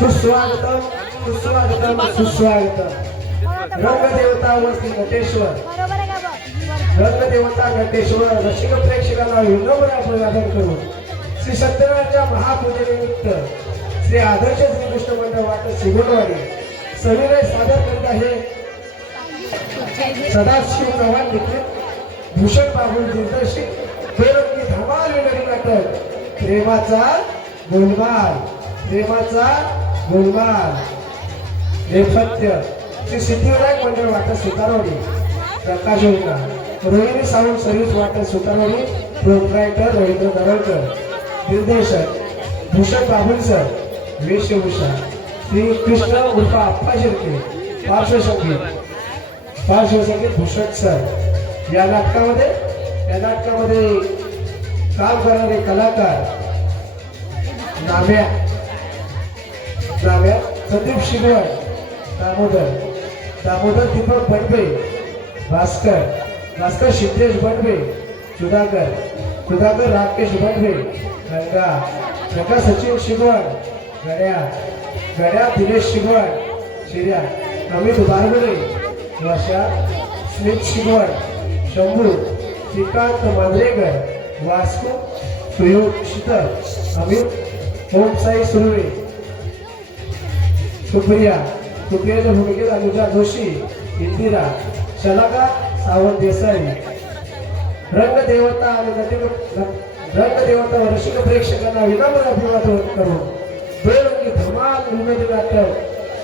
सुस्वागतम सुस्वागतम सुस्वागतम। रंगदेवता व श्री नटेश्वर रंगदेवता नटेश्वर रसिक प्रेक्षकांना विनम्र अभिवादन करू। श्री सत्यनारायणच्या महापूजेनिमित्त श्री आदर्श श्रीकृष्ण मंडळ वाट सिगोलवाडी सविनय सादर करीत आहे सदाशिव चव्हाण लिखित भूषण बाबू दिग्दर्शित बेरंगी धमाल विनोदी नाटक प्रेमाचा गोलमाल प्रेमाचा गोलमाल। नेपथ्य श्री सिद्धिविनायक मंडळ वाटत सुतारवाडी प्रकाश होईना रोहिणी सावंत सर्व्हिस वाटत सुतारवाडी प्रोप्रायटर रवींद्र दरवळकर निर्देशक भूषण बाबुल सर वेशभूषा श्री कृष्ण उर्फ आप्पा शिर्के पार्श्वसंगीत भूषण सर। या नाटकामध्ये काम करणारे कलाकार नाम्या संदीप शिगवण दामोदर दीपक बनबे भास्कर सिद्धेश बनबे सुधाकर सुधाकर राकेश भटवे, गंगा सचिन शिगवण, गड्या दिनेश शिगवण, शिर्या अमित बारगुडे, वर्षा स्मित शिगवण, शंभू श्रीकांत मांजरेकर, वास्को सुयोग शीतल, अमित ओमसाई सुर्वे, सुप्रियाच्या भूमिकेत अनुजा जोशी, इंदिरा शलाका सावंत देसाई. रंगदेवता व रसिक प्रेक्षकांना विनम्र अभिवादन करून बेरंगी धमाल विनोदी नाटक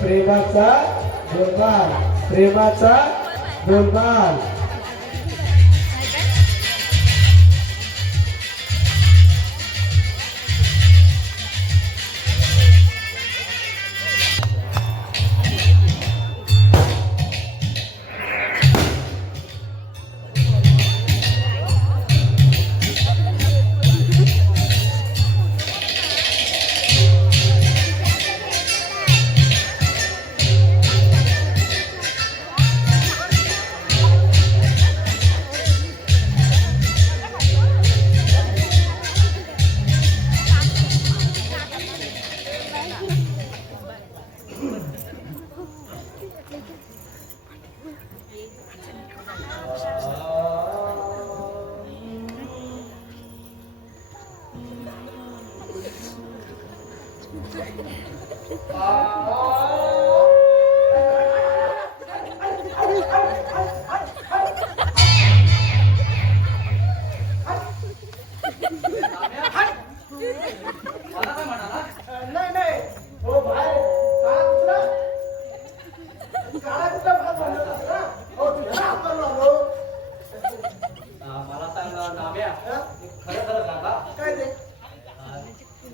प्रेमाचा गोलमाल.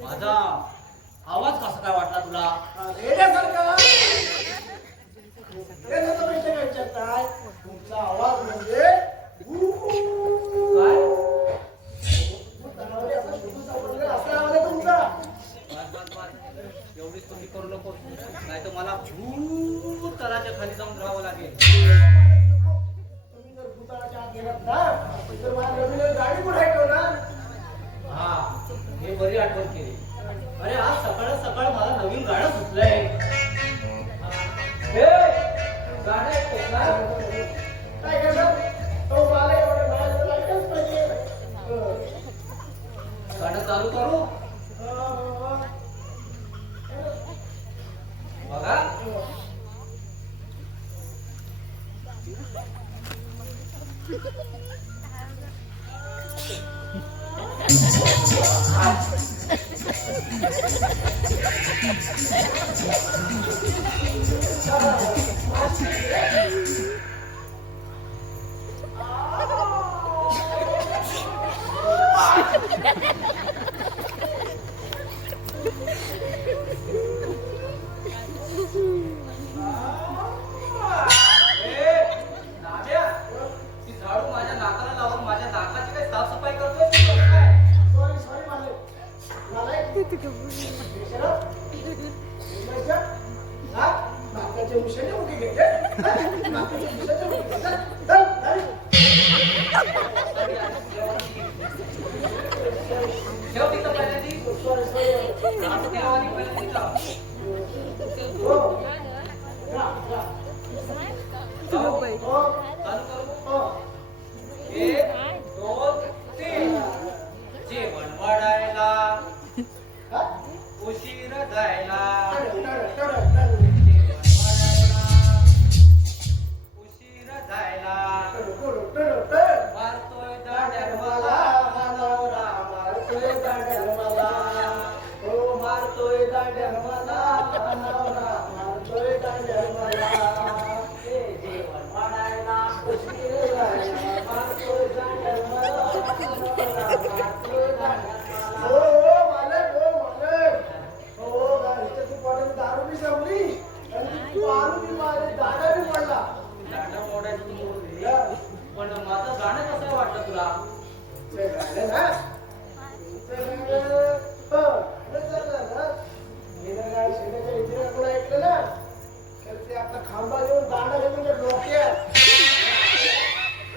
माझा आवाज कसा काय वाटला तुला? तुमचा आवाज म्हणजे एवढीच तुम्ही करू नको, नाही तर मला भूतलाच्या खाली जाऊन राहावं लागेल. तुम्ही जर भूताळाच्या आत गेलात ना तर मला नवीन गाडी कुठे ठेवणार? हा, हे बरी आठवण केली. अरे आज सकाळ सकाळ मला नवीन गाणं सुचलंय. हे गाणं ऐकतोस ना? काय करणार? तो मला एवढं गाणं ऐकच पाहिजे. गाणं चालू करू बघा.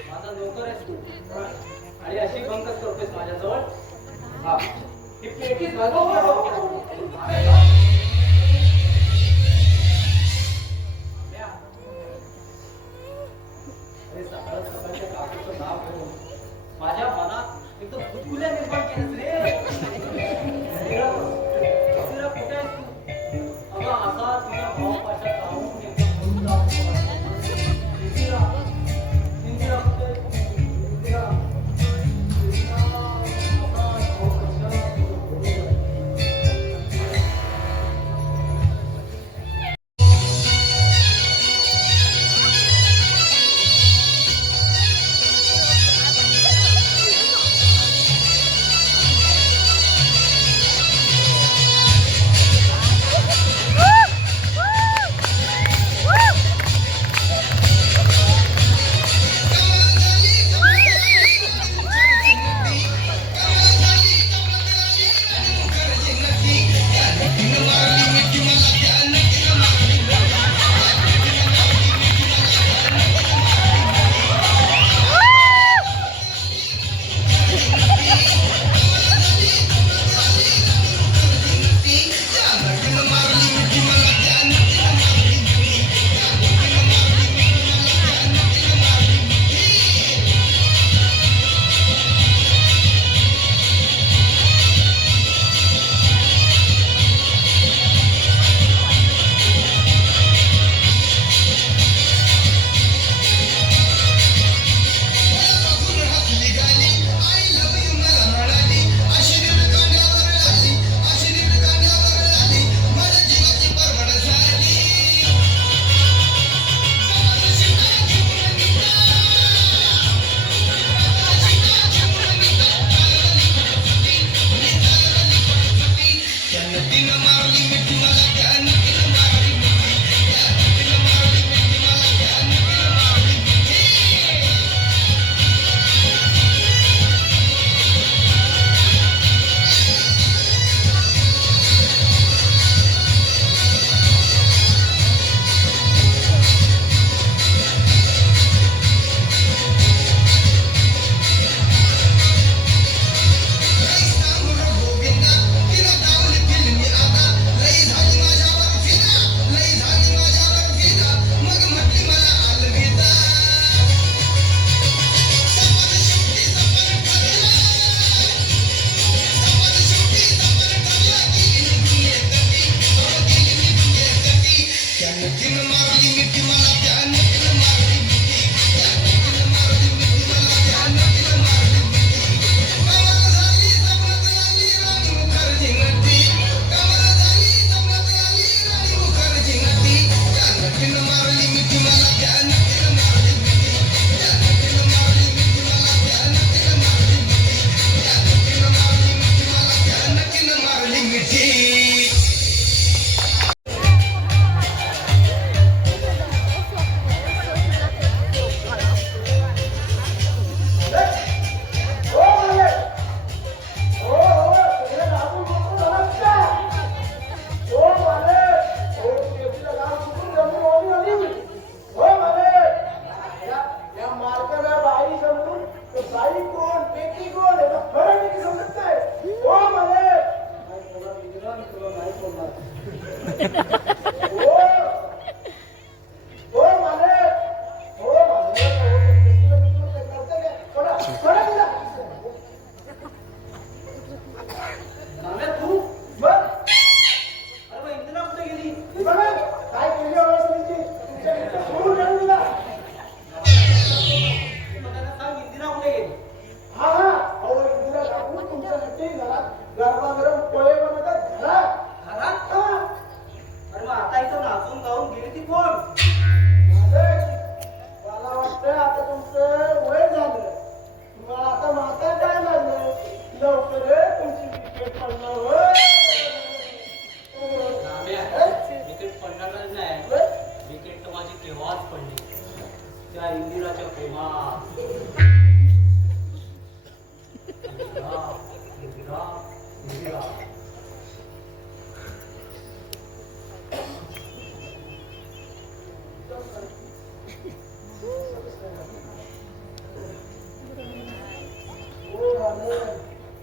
माझा नोकर आहेस तू आणि अशी बंकच करतोयस माझ्याजवळ. ही पेटीच घालवून सकाळ सकाळच्या काकूचं नाव घेऊन माझ्या मनात एकदम गुदगुल्या निर्माण केलेस रे. इंदिरा कुठे आहेस तू? अगं असा तुझ्या भावापाशात राहून एकदम बोलून जाऊ. इंदिरा इंदिरा कुठे आहेस तू? इंदिरा इंदिरा असा भावापाशात बोलून जाऊ.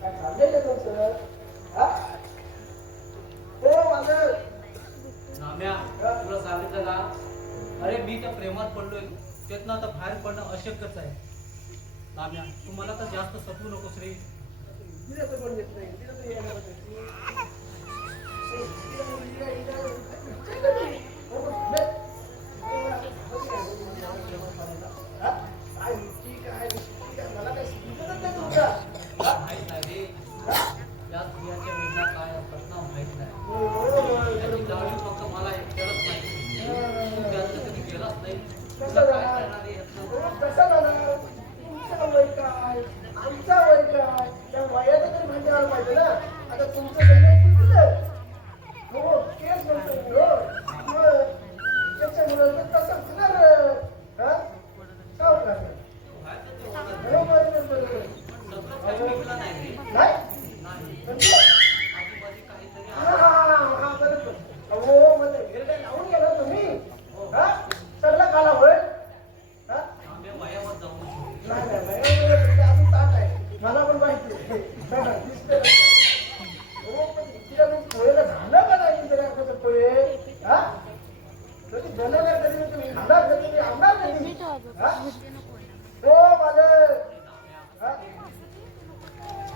काय चाललंय का तुमचं? त्यातनं आता बाहेर पडणं अशक्यच आहे. लाम्या तुम्हाला तर जास्त सतवू नकोस रे. तिला तर पण येत नाही, तिला तर यायला पाहिजे. मला काय समजतच नाही तुमच्या. माहित नाही रे. या स्त्रियांच्या वेदना काय असतात ना माहित नाही. त्याची जाणीव फक्त मला एकट्यालाच नाही. तू त्यातलं कधी गेलाच नाही. तुला काय करणार आहे यातनं? कसं झालं? तुमचं वय काय? आमचा वय काय? त्या वयाचं तरी भांड्यावर पाहिजे ना. आता तुमचं सगळं कितीचं? हो, तेच म्हणतो मी, हो. मग त्याच्यामुळं तर तसं होणार. हा? का होणार नाही? व्हायचं ते होणार. बरोबर, बरोबर. सतत काही निघलं नाही रे. नाही? नाही. म्हणजे? आजूबाजू काहीतरी हा, आहे. हा, बरोबर. अहो, म्हणजे वेळ लावून गेला तुम्ही. हा? सगळं काला होय? हा? आम्ही वयावर जाऊन झोपू. नाही, नाही, नाही. तुमचं अजून ताट आहे. मला पण माहिती आहे. दिसतंय ना. हो, पण तिला मग पोहेला झालं का नाही तरी आपल्याचं पोहे? हा? कधी झालं नाही तरी तुम्ही खाणार का? तुम्ही आणणार कधी? हा? हो, मालक. हा?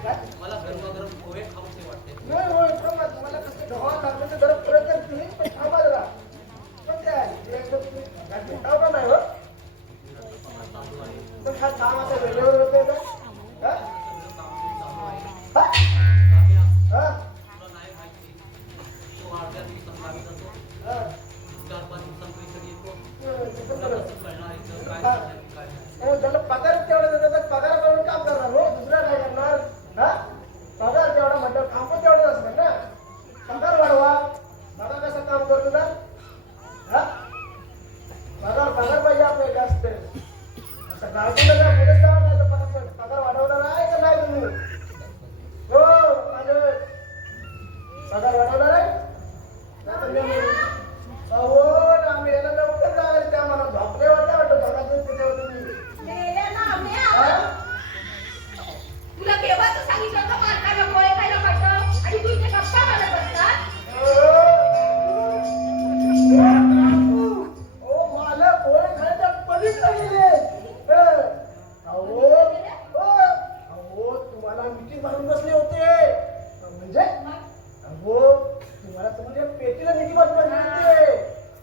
काय? मला गरमागरम पोहे खाऊसे वाटते. नाही, होय, थांबा. तुम्हाला कसं ढवाळ लागलं तर जरा परत तर तुम्ही पण थांबा जरा. पण ते आहे, ते एकदा तुम्ही घातली खाऊ का नाही, हो? चालू आहे. पण हा काम आता वेळेवर होतंय का? हा? सगळं काम चालू आहे. हा? लाम्या, हा? तुला नाही माहिती. तो अर्ध्या दिवसात गावी जातो. हा? 4-5 दिवसांपैकी येतो. ते पण तुला बरोबर. कसं कळणार इथं काय चाललंय आणि काय नाही. हो, त्याला पगार तेवढा देतात तर पगार करून काम करणार, हो, दुसरा काय करणार? हा? पगार तेवढा म्हटलं काम पण तेवढं असणार ना. पगार वाढवा. बघा कसं काम करतो ना. हा? पगार पाहिजे आपल्याला जास्त. असं गाडीला जा, पुढे जावं नाही तर पगार वाढवणार आहे का नाही तुम्ही? हो, मालक. पगार वाढवणार आहे? नाही तर मी अहो, आम्ही याला लवकर जायला त्या मला झोपले वाटतं बघायचं त्याच्यावर तुम्ही. मेल्या ना आम्ही हा? आहोत. तुला केव्हाच सांगितलं होतं मालकाला पोहे खायला पाठव आणि तू इथे गप्पा मारत बसतात. ओ मालक पोहे खायच्या पलीकडे गेले. अहो तुम्हाला मिठी मारून बसले होते. म्हणजे अहो तुम्हाला म्हणजे पेटीला मिठी मारून बसले होते.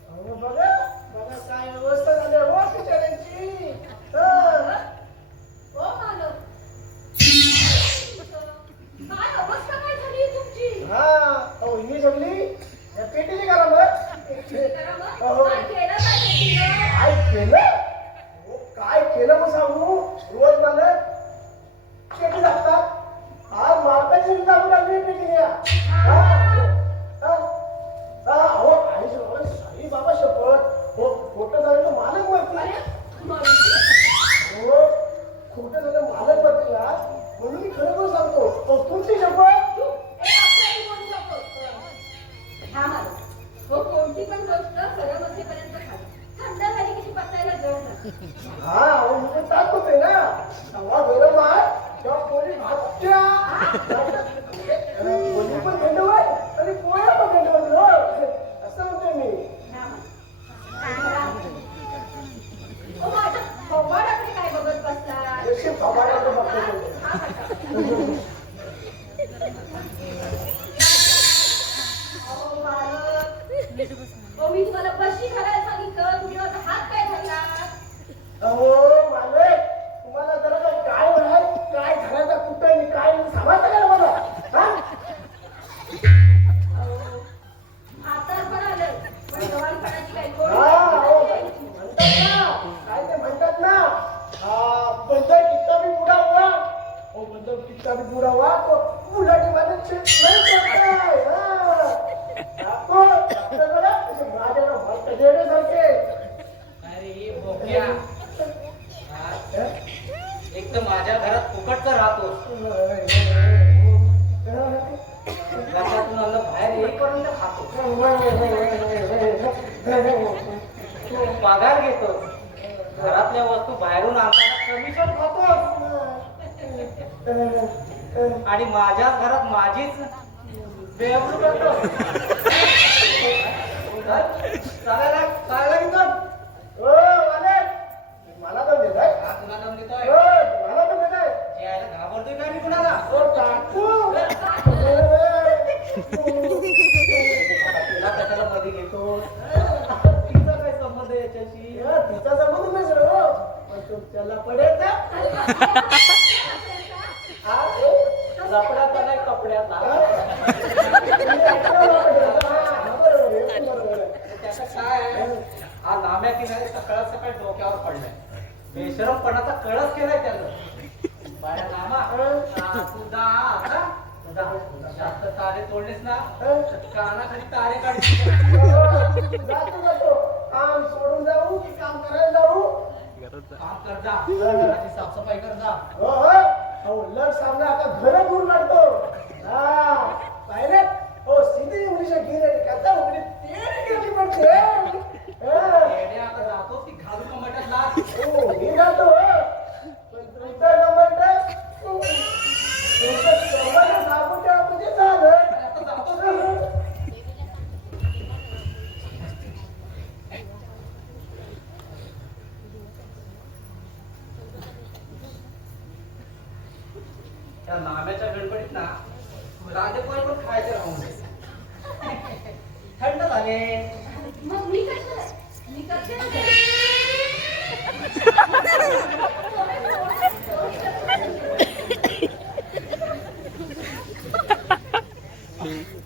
अहो बघा बघा काय अवस्था झाली हो बिचाऱ्यांची. हो मालक. काय अवस्था काय झाली तुमची? हा अहो ही जमली या पेटीची करा मग. जरा मग अहो. काय केलं पाहिजे तिनं? काय केलं? अहो, काय केलं मग सांगू. रोज मला पेटी लागतात. आज मालकाची जाऊन लागली पेटी घ्या. अहो आई साई बाबा शपथ. हो खोटं झालं तर मालक वरती. हो खोटं झालं मालक वरती ना. म्हणून मी खरं खरं सांगतो. अहो, तुमची शपथ. हे आपल्याला बोलू नको. हा मालक. हो कोणती पण गोष्ट खरं बसेपर्यंत खावी. थंड झाली की ती पचायला जड जाते. हा अहो मी पण ताक होते ना. तवा गरम आहे तेव्हा पोळी भाजच्या. पोळी पण थंड होय आणि पोळ्या पण थंड होतील हो. असं म्हणतोय मी. हा मालक. ओ माझ्या भगवानाकडे काय बघत बसला? जशी फवारायला बघतो. हा मालक. अहो मालक. ओ मी तुम्हाला बशी घालायला सांगितलं. तुम्ही माझा हात काय धरला? अहो मालक तुम्हाला जरा काय म्हणाल काय घराचा कुठं आणि काय सांगायचं का मला. हा? अहो, आता पण आलं. पण गव्हाणपणाची काही गोडी अहो, नाही. म्हणतात ना काय ते म्हणतात ना बंदर कितना भी बुरा हुआ. ओ बंदर कितना भी बुरा हुआ तो बुलाने वाले नहीं करता है. आपको बघा म्हणजे माझ्याला वाटतं देण्यासारखे. अरे बोक्या. हा? एक तर माझ्या घरात फुकटचा राहतोस. घरातून अन्न बाहेर येईपर्यंत खातो. तू पगार घेतोस. घरातल्या वस्तू बाहेरून आणताना कमिशन खातोस. आणि माझ्याच घरात माझीच बेअबू करतोस. चालायला चालायला घेतो. ओ मालक मला दम देतोय मला पण काय यायला घाबरतोय का मी कुणाला काकू तुला कशाला मध्ये घेतो तिचा काय संबंध आहे याच्याशी तिचा संबंध नाही सर हो पण तुमच्याला पडेल का लपड्याचा नाही कपड्याचा त्याचं काय आहे हा लांब्या किनारे सकाळ सकाळ डोक्यावर पडलाय बेशरमपणाचा कळस केलाय त्यानं बाया नामा तुझा जास्त तारे तोडलेस ना कानाखाली तारे काढ जातो काम सोडून जाऊ की काम करायला जाऊ काम कर जा घराची साफसफाई कर जा हो हो लग सामने आता घर दूर काढतो हा पाहिले हो सीधी इंग्लिश घेणे करता उघडी तेरी गेली पडते येडे आता जातोस की घालू कमट्यात लाग हो मी जातो पण तुमचा गमंड तुमचं गमंड सांगून द्या म्हणजे झालं आता जातोस की? त्या नाम्याच्या गडबडीत ना राजेपोळी पण खायचे राहून दे. थंड झाले मग मी कशाला मी करते ना ते.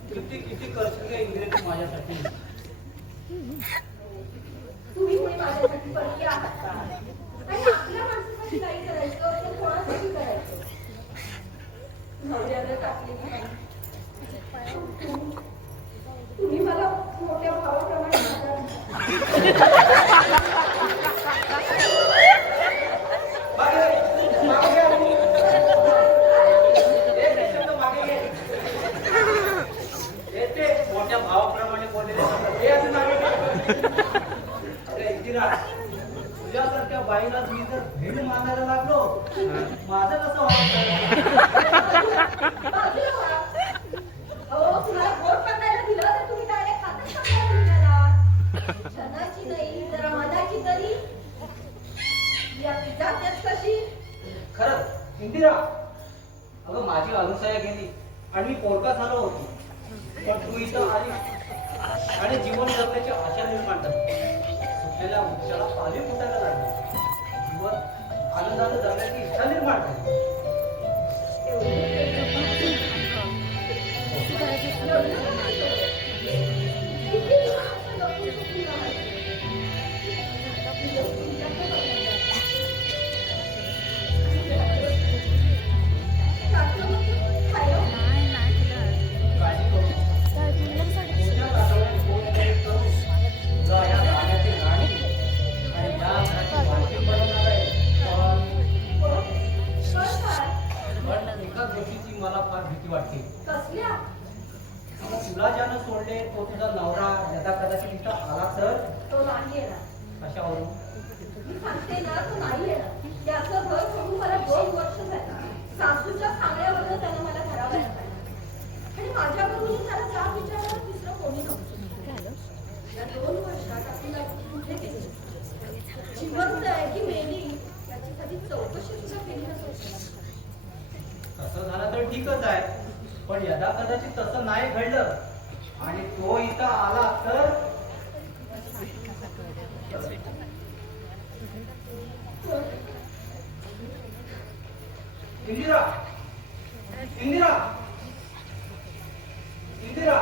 किती किती करशील का इंग्रजी माझ्यासाठी तुम्ही कोणी माझ्यासाठी परकी आहात का आणि आपल्या माणसासाठी काही करायचं तर कोणासाठी करायचं नवऱ्याला टाकलेली नाही. तुम्ही मला मोठ्या भावाप्रमाणे मागे घे. मागे घे. एक शब्द मागे घे. ते मोठ्या भावाप्रमाणे बोललेले शब्द हे असं मागे घे. अरे इंदिरा तुझ्यासारख्या बाईला मी जर भेट मानायला लागलो माझं कसं अहो तुम्हाला गोड पकायला दिलं तर तुम्ही डायरेक्ट खातच टाकलं तुम्हाला क्षणाची नाही जरा मनाची तरी या जात्यात कशी खरंच इंदिरा अगं माझी अनुसया गेली आणि मी पोरका झालो होतो पण तू इथं आली आणि जीवन जगण्याची आशा निर्माण झाली सुटलेल्या वृक्षाला पाणी फुटायला लागली जीवन आनंदाने जगण्याची इच्छा निर्माण झाली काळजी करू पुढच्या काळात फोन करून तुला या गाण्याची राणी आणि या घराची मालकीण बनवणार आहे पण एकाच गोष्टीची मला फार भीती वाटते कसल्या आता तुला ज्यानं सोडले तो तुझा नवरा यदा कदाचित इथं आला तर तो नाही येणार कशावरून मी सांगते ना तो नाही येणार त्याचं घर सोडून मला 2 वर्ष झाली सासूच्या सांगण्यावरून त्यानं मला घराबाहेर काढलं आणि माझ्याबरोबर त्याला जाब विचारणारा दुसरं कोणी नव्हतं या 2 वर्षात आपल्याला कुठे गेले जिवंत आहे की मेली याची कधी चौकशी सुद्धा केली नसेल तसं झालं तर ठीकच आहे पण यदा कदाचित तसं नाही घडलं आणि तो इथं आला तर इंदिरा इंदिरा इंदिरा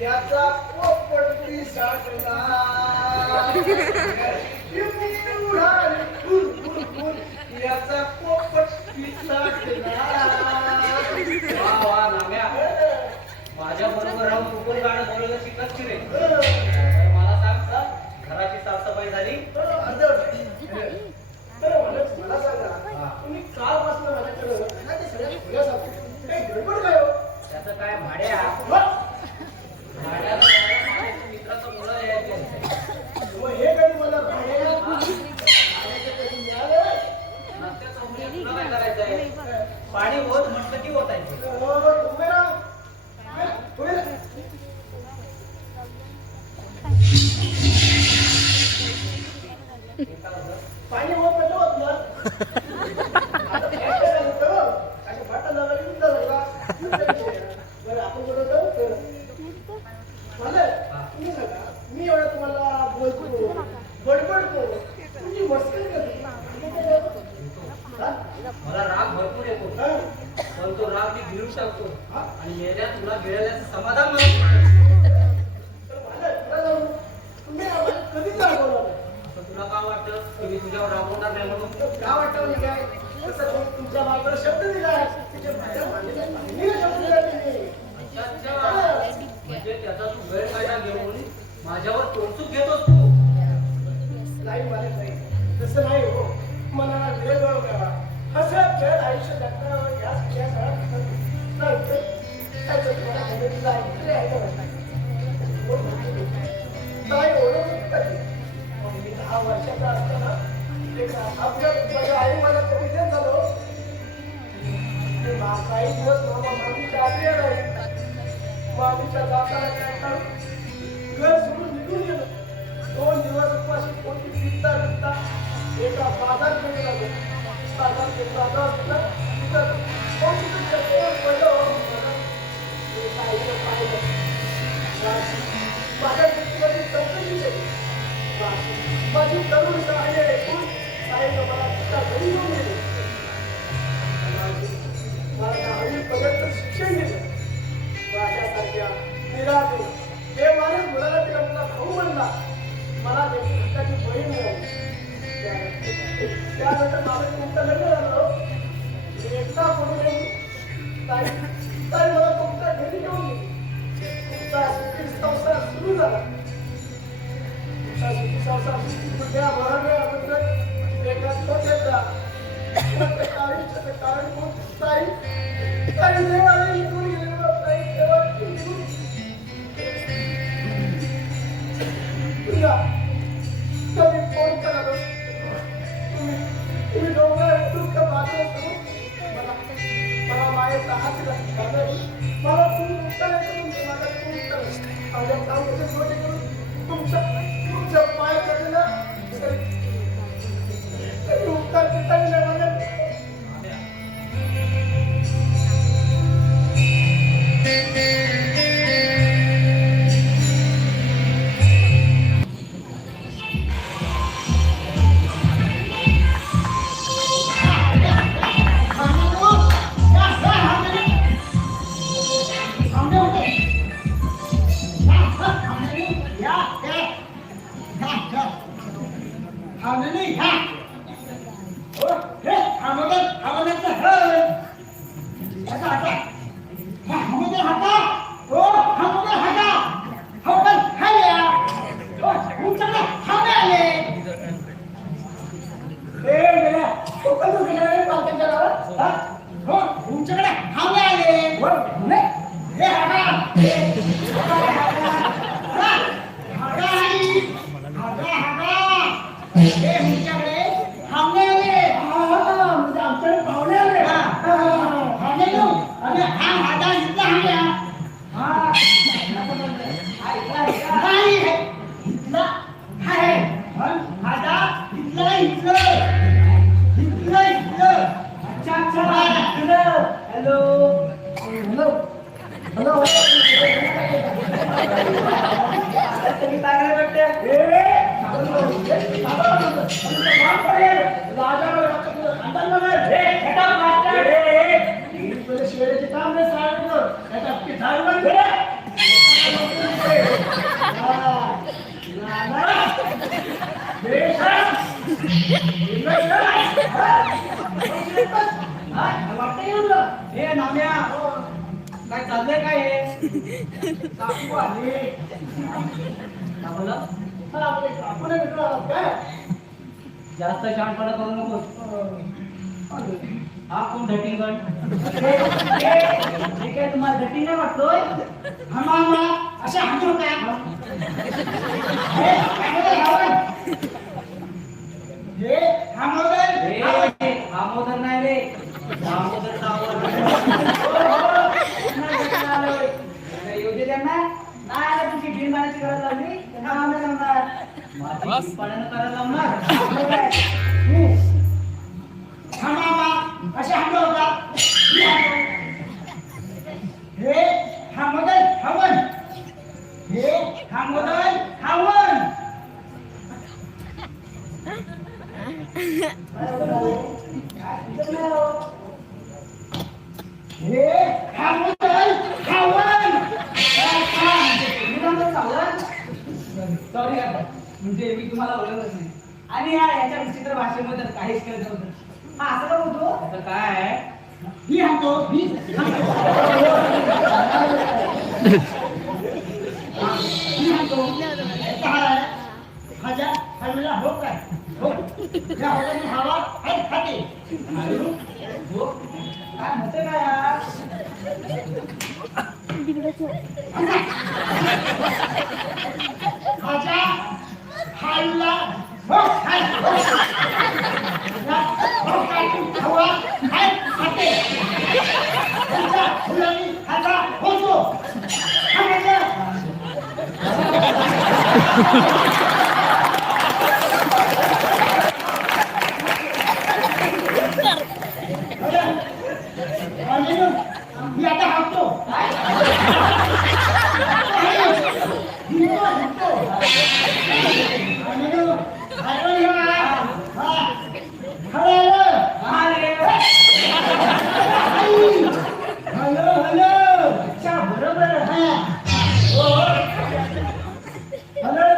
याचा पोपटी साठला याचा पोपटी साठला वा वा नाम्या माझ्या बरोबर राहून तू पण गाणं बोलायला शिकत की रे मला सांग घराची साफसफाई झाली पाणी होत होत ना आता फ्लॅट झालं तर अशा फाटा झाला की उद्या झाला बरं आपण कुठं जाऊ मला तुम्ही सांगा मी एवढा तुम्हाला बोलतो बडबडतो तुमची मस्करी करतो मला राग भरपूर येतो पण तो राग मी गिळून टाकतो आणि मेल्या तुला गिळल्याचं समाधान तुम्ही कधीच रागवलं असं तुला का वाटतं की मी तुझ्यावर रागवणार नाही म्हणून का वाटतं म्हणजे काय तसं तुमच्या बाजूला शब्द दिला शब्द दिला तुम्ही म्हणजे त्याचा तू गैरफायदा घेऊन माझ्यावर टोचूक घेतोस तू नाही मला नाही तसं नाही हो मनाला वेळ द्यावा हसत खेळत आयुष्य जगण्यावर याच या काय ओळख मी 10 वर्षाचा असताना माझ्या आई मला कधी देत झालो काही दिवस मामीच्या आधी आहे मामीच्या जाताना काय घर सोडून निघून गेलो 2 दिवस उपाशी पोटी फिरता फिरता एका बाजारपेठेत आलो बाजारपेठ बाजार असतो तिथं बाजारपेठेमध्ये चौकशी केली माझी तरुण आहे ऐकून साईनं मला तिच्या घरी घेऊन गेले मला हळीपर्यंत शिक्षण दिलं माझ्यासारख्या निराळे हे माणूस मुलाला तिला मला भाऊ म्हणला मला त्याची हक्काची बहीण मिळाली त्यानंतर माझं तुमचं लग्न झालं मी एकटा पडून येऊन ताई मला तुमच्या घरी घेऊन गेली तुमचा सुखी संसार सुरू झाला तुमचा सुखी संसार तुझ्या बरोबर एका छोट्याच्या आयुष्याचं कारण खूप ताई देवाला निघून गेले ताई देवा तुझ्या कमी फोन करा तुम्ही डोंगर दुःख बाजूला करून मला मायेचा हात घालून मला तुम्ही उत्तर माझ्या माझ्या कामाचे जोडे करून तुमच्या पाय करेला उत्तर पिताने माझ्या काय चाललंय काय हे जास्त शहाणपणा करू नकोस हा कोण धटिंगण हे काय तुम्हाला धटिंग नाही वाटतोय अशा हाणू का दामोदर नाही रे दामोदर योग्य त्यांना नाही तुझी ढील मारायची गरज लागली त्यांना आम्ही लावणार माझी पालन करायला लावणार हे सॉरी म्हणजे मी तुम्हाला ओळखलंच नाही. आणि याच्या विचित्र भाषेमध्ये काहीच कळत नव्हतं. हा असं का बोलतो? आता काय मी हातो मी हातो काय हजा हल्ला हो काय हो या हवाने हवा आहे खाते हो काय म्हणते काय यार हजा हल्ला हो काय हो काय हवा आहे खाते हजा फुलानी हजा होतो हजा मी आता हाकतो हॅलो हॅलो अच्छा बरोबर हा हॅलो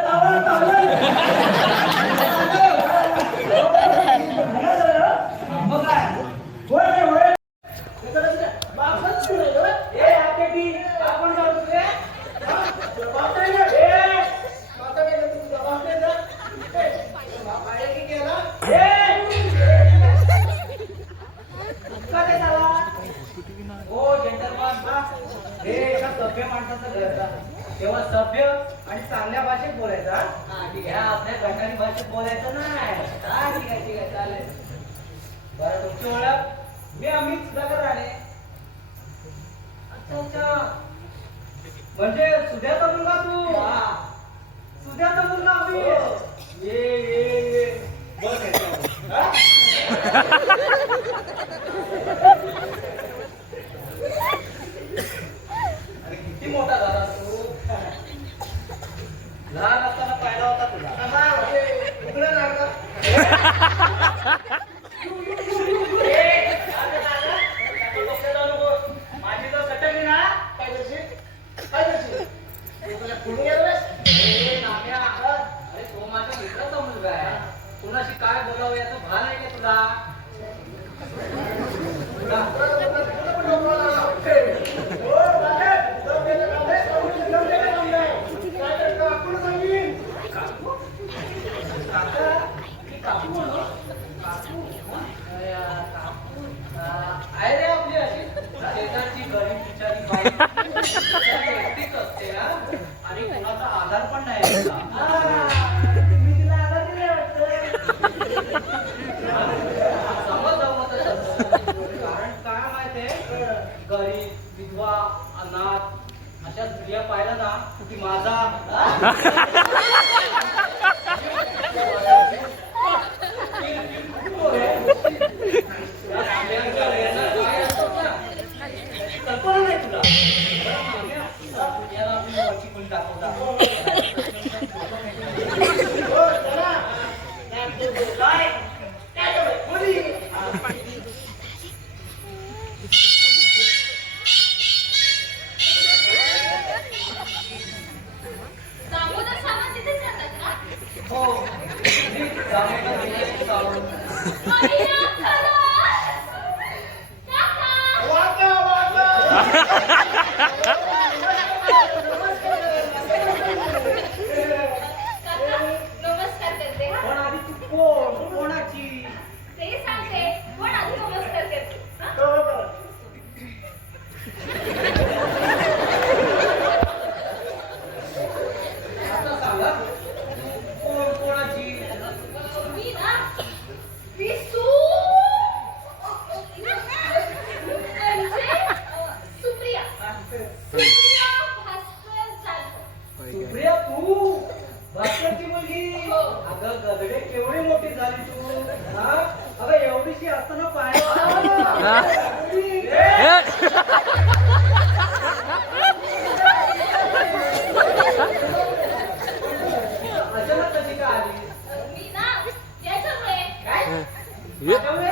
तेव्हा सभ्य आणि चांगल्या भाषेत बोलायचा. ह्या आपल्या गटारी भाषेत बोलायचं नाही. ठीक आहे ठीक आहे चालेल. बरं तुमची ओळख? मी अमित सुधाकर राणे. अच्छा अच्छा म्हणजे सुध्याचा मुलगा तू? सुध्याचा मुलगा अमित. ये बस अरे किती मोठा झाला तू. लहान असताना पाहिला होता तुला. माझी तर सटकली ना काय करशील तुला कुणी गेलं अरे तो माझ्या मित्राचा मुलगा आहे. कुणाशी काय बोलावं याचं भान आहे का तुला? आहे रे आपली अशी शेजारची गरीब बिचारी बाई एकटीच असते ना आणि कुणाचा आधार पण नाही तिला. मी तिला आधार दिले वाटतं. कारण काय माहितीये गरीब विधवा अनाथ अशा स्त्रिया पाहिल्या ना की माझा कल्पना नाही तुला. याला आपण वरची कोणी दाखवता दामोदर सावंत तिथेच राहतात का? हो अय्या, खरंच? काका! काका, नमस्कार करते हा. पण आधी तू कोण कोणाची ते सांगते पण आधी नमस्कार करते हा? आता सांगा कोण कोणाची. मी ना विसू म्हणजे सुप्रिया सुप्रिया भास्कर जाधव. सुप्रिया तू भास्करची मुलगी. हो. अगं गदडे केवढी मोठी झाली तू. हा अगं एवढीशी असताना पाहिलं अचानक कशी काय आली. मी ना या त्यामुळे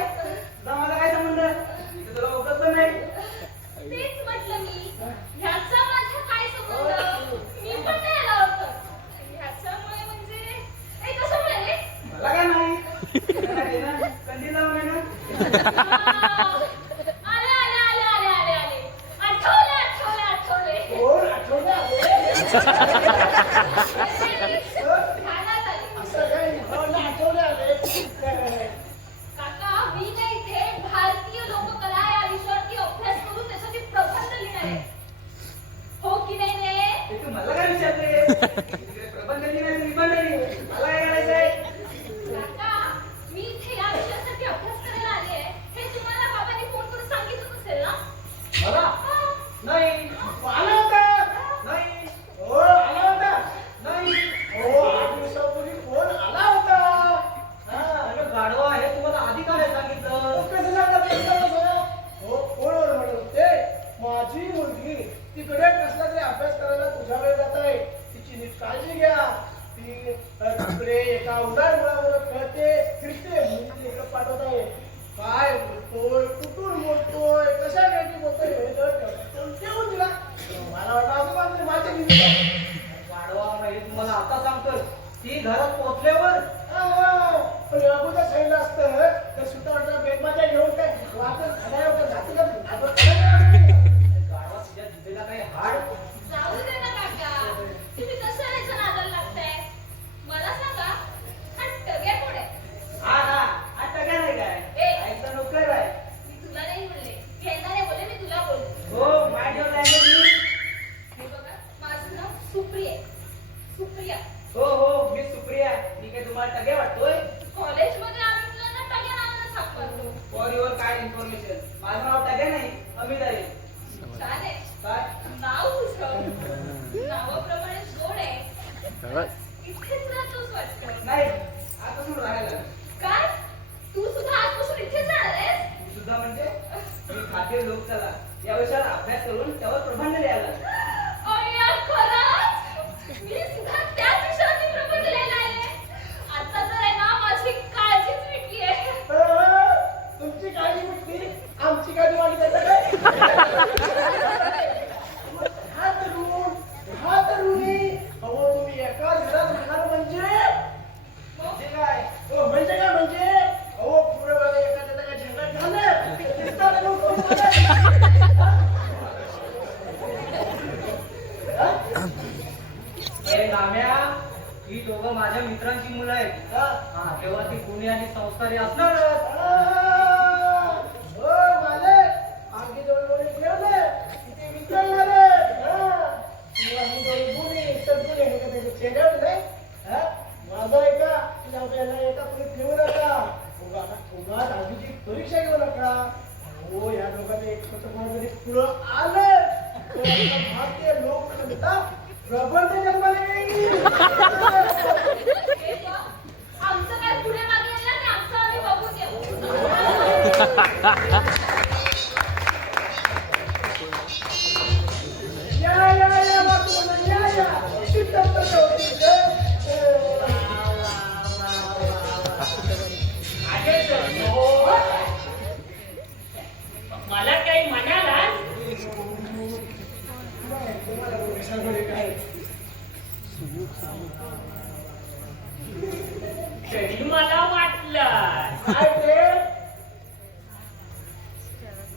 तुला माझा काय संबंध इथे तुला ओळखत पण नाही. तेच म्हटलं मी, ह्याचा माझा काय संबंध? मी पण नाही आला होतो. ह्याच्यामुळे म्हणजे ए कशामुळे रे? मला काय नाही कंदील लावून आहे ना. आले आले आले आले आले आले आठवले आठवले आठवले कोण आठवलं ध्यानात आले. असं काही भावना आठवले आले काका मी नाही इथे भारतीय लोककला या विषयावरती अभ्यास करून त्यासाठी प्रबंध लिहिणार आहे. हो की नाही रे? ते तू मला काय विचारते तिकडे प्रबंध लिहिणार निबंध लिहिणार. मला काय करायचंय? काका मी इथे या विषयासाठी अभ्यास करायला आले आहे हे तुम्हाला बाबांनी फोन करून सांगितलं नसेल ना? मला हा. नाही. आला होता नाही. हो आला होता नाही. हो 8 दिवसापूर्वी फोन आला होता हा अरे गाढवा हे तुम्हाला आधी काय सांगितलं? कसं सांगणार ते कसं? हो फोनवर म्हणत होते माझी मुलगी तिकडे कसला तरी अभ्यास करायला तुझ्याकडे जात आहे तिची नीट काळजी घ्या ती तिकडे एका उडाण मुलाबरोबर खेळते फिरते मुलगी इकडे पाठवत आहे काय बोलतोय कुठून बोलतोय कशा गोष्टी बोलतोय हे देऊन दिला मला वाटतं असं माझं माझ्या गाढवा हे तुम्हाला आता सांगतोय ती घरात पोहोचल्यावर पण अगोदर सांगितलं असतं तर सुद्धा वाटतं बेगमाच्या घेऊन काय वाचन खाण्यावर जाती गाढवा तुझ्या जिभेला काही हाड. जाऊ दे ना काका तुम्ही कसं याच्या नादाला लागताय? मला सांगा हा टग्या कोण आहे? हा आता काय नाही काय ए. ऐकता नोकर आहे. मी तुला नाही म्हणले यांना नाही बोलले मी तुला बोलते. हो माझ्या लँग्वेज. हे बघा माझं नाव सुप्रिया आहे. सुप्रिया हो मी सुप्रिया. मी काय तुम्हाला टगे वाटतोय? कॉलेजमध्ये आम्ही मुलांना टग्या नावानं हाक मारतो. फॉर युअर काय इन्फॉर्मेशन माझं नाव टगे नाही अमित आहे. छान आहे काय? नाव तुझं नावाप्रमाणे गोड आहे. इथेच राहतोस वाटतं. नाही आतापासून राहायला. काय तू सुद्धा आजपासून इथेच राहणार आहेस? मी सुद्धा म्हणजे मी खाते लोककला या विषयावर अभ्यास करून त्यावर प्रबंध लिहायला. अय्या खरंच मी सुद्धा त्याच विषयावरती प्रबंध लिहायला आले. आता तर आहे ना माझी काळजीच मिटली आहे. तुमची काळजी मिटली आमची काळजी वाढली त्याचं काय हा तरुणी अहो तुम्ही एकाच घरात राहणार म्हणजे काय? हो म्हणजे काय म्हणजे अहो पुढे मला एखाद्याचा काय झंझट झालं दिसतात लोक अरे नाम्या ही दोघं माझ्या मित्रांची मुलं आहेत. हा तेव्हा ती गुणी आणि संस्कारी असणारच. हो माले आमची जवळ ठेवले तिथे विचारणार तुला ही दोन गुणी सद्गुणी हे का त्याचे चेहऱ्यावर नाही माझा ऐका तुझ्या आपल्याला एका पुढे ठेवू नका उगा दहावीची परीक्षा घेऊ नका हो या दोघांनी एक स्वतः जरी पुढं आलं तर आता भारतीय लोकसंख्या प्रबंध जन्माला येईल हे बघ, आमचं काय पुढे मागे नाही ना, आमचं आम्ही बघून घेऊ. या बाजूला या शिक्षक मला काही म्हणाला? तरी मला वाटलं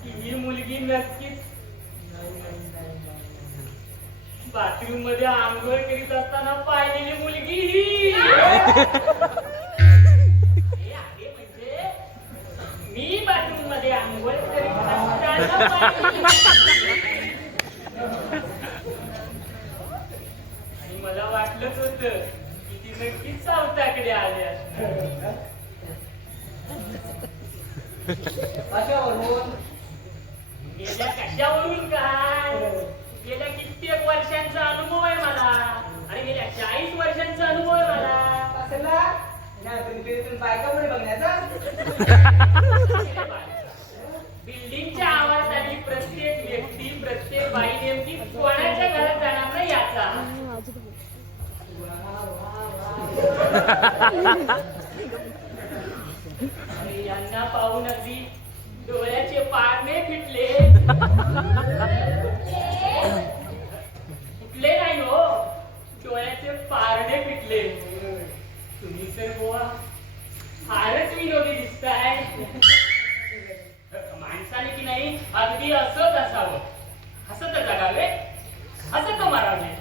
की ही मुलगी नक्कीच बाथरूम मध्ये आंघोळ करीत असताना पाहिलेली मुलगी ही. हे आहे म्हणजे मी बाथरूम मध्ये आंघोळ करीत असताना पाहिलेली. आणि मला वाटलंच होतं की ती नक्कीच सावताकडे आली असणार. कशावरून? गेल्या कशावरून काय? गेल्या कित्येक वर्षांचा अनुभव आहे मला. आणि गेल्या 40 वर्षांचा अनुभव आहे मला. कसला? बायकामुळे बघण्याचा. बिल्डिंगच्या आवाजाने प्रत्येक व्यक्ती प्रत्येक बाई नेमकी कोणाच्या घरात जाणार नाही याचा. आणि यांना पाहून अगदी डोळ्याचे पारणे फिटले. फुटले नाही हो, डोळ्याचे पारणे फिटले. तुम्ही तर बुवा फारच विनोदी दिसताय. माणसाने की नाही अगदी असंच असावं, हसत जगावे, हसत मारावे.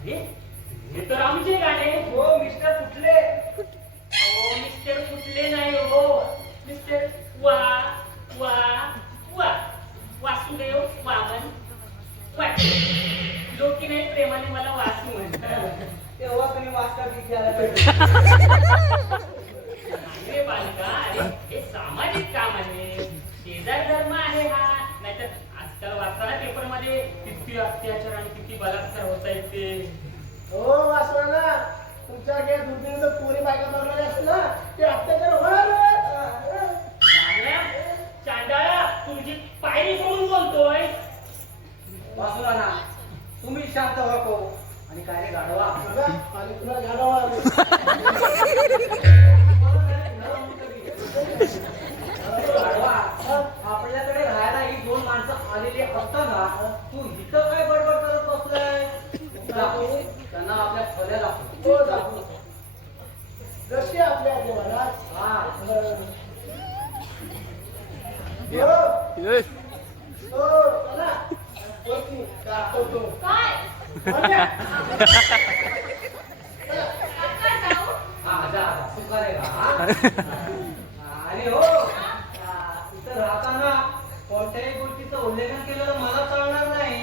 अरे हे तर आमचे गाणे. हो मिस्टर कुठले? हो मिस्टर कुठले नाही हो, मिस्टर वा वा वा वासुदेव वामन वाटे. लोक की नाही प्रेमाने मला वासू म्हणतात. तेव्हा तुम्ही वाचता विचारायला अरे बालका, अरे हे सामाजिक काम आहे, शेजार धर्म आहे हा. नाहीतर आजकाल वाचताना पेपर मध्ये किती अत्याचार आणि किती बलात्कार होत आहेत ते. हो वासवाना, तुमच्या घे दुर्बिणीचं पोरी बायका मारणारे असते ना, ते अत्याचार होणार. चांडाळा, तुमची पायरी सोडून बोलतोय. वासवाना, तुम्ही शांत व्हा को आणि काय रे गाढवा आणि तुला गाढवा आपल्याकडे राहायला ही दोन माणसं आलेली असताना तू इथं काय बडबड करत बसलाय? त्यांना आपल्या खोल्या दाखव. हो दाखव. जशी आपल्या देवाला. हा हो चला वरती दाखवतो. काय हा जा सुखारे आणि हो इथं राहताना कोणत्याही गोष्टीचं उल्लेखन केलेलं मला चालणार नाही.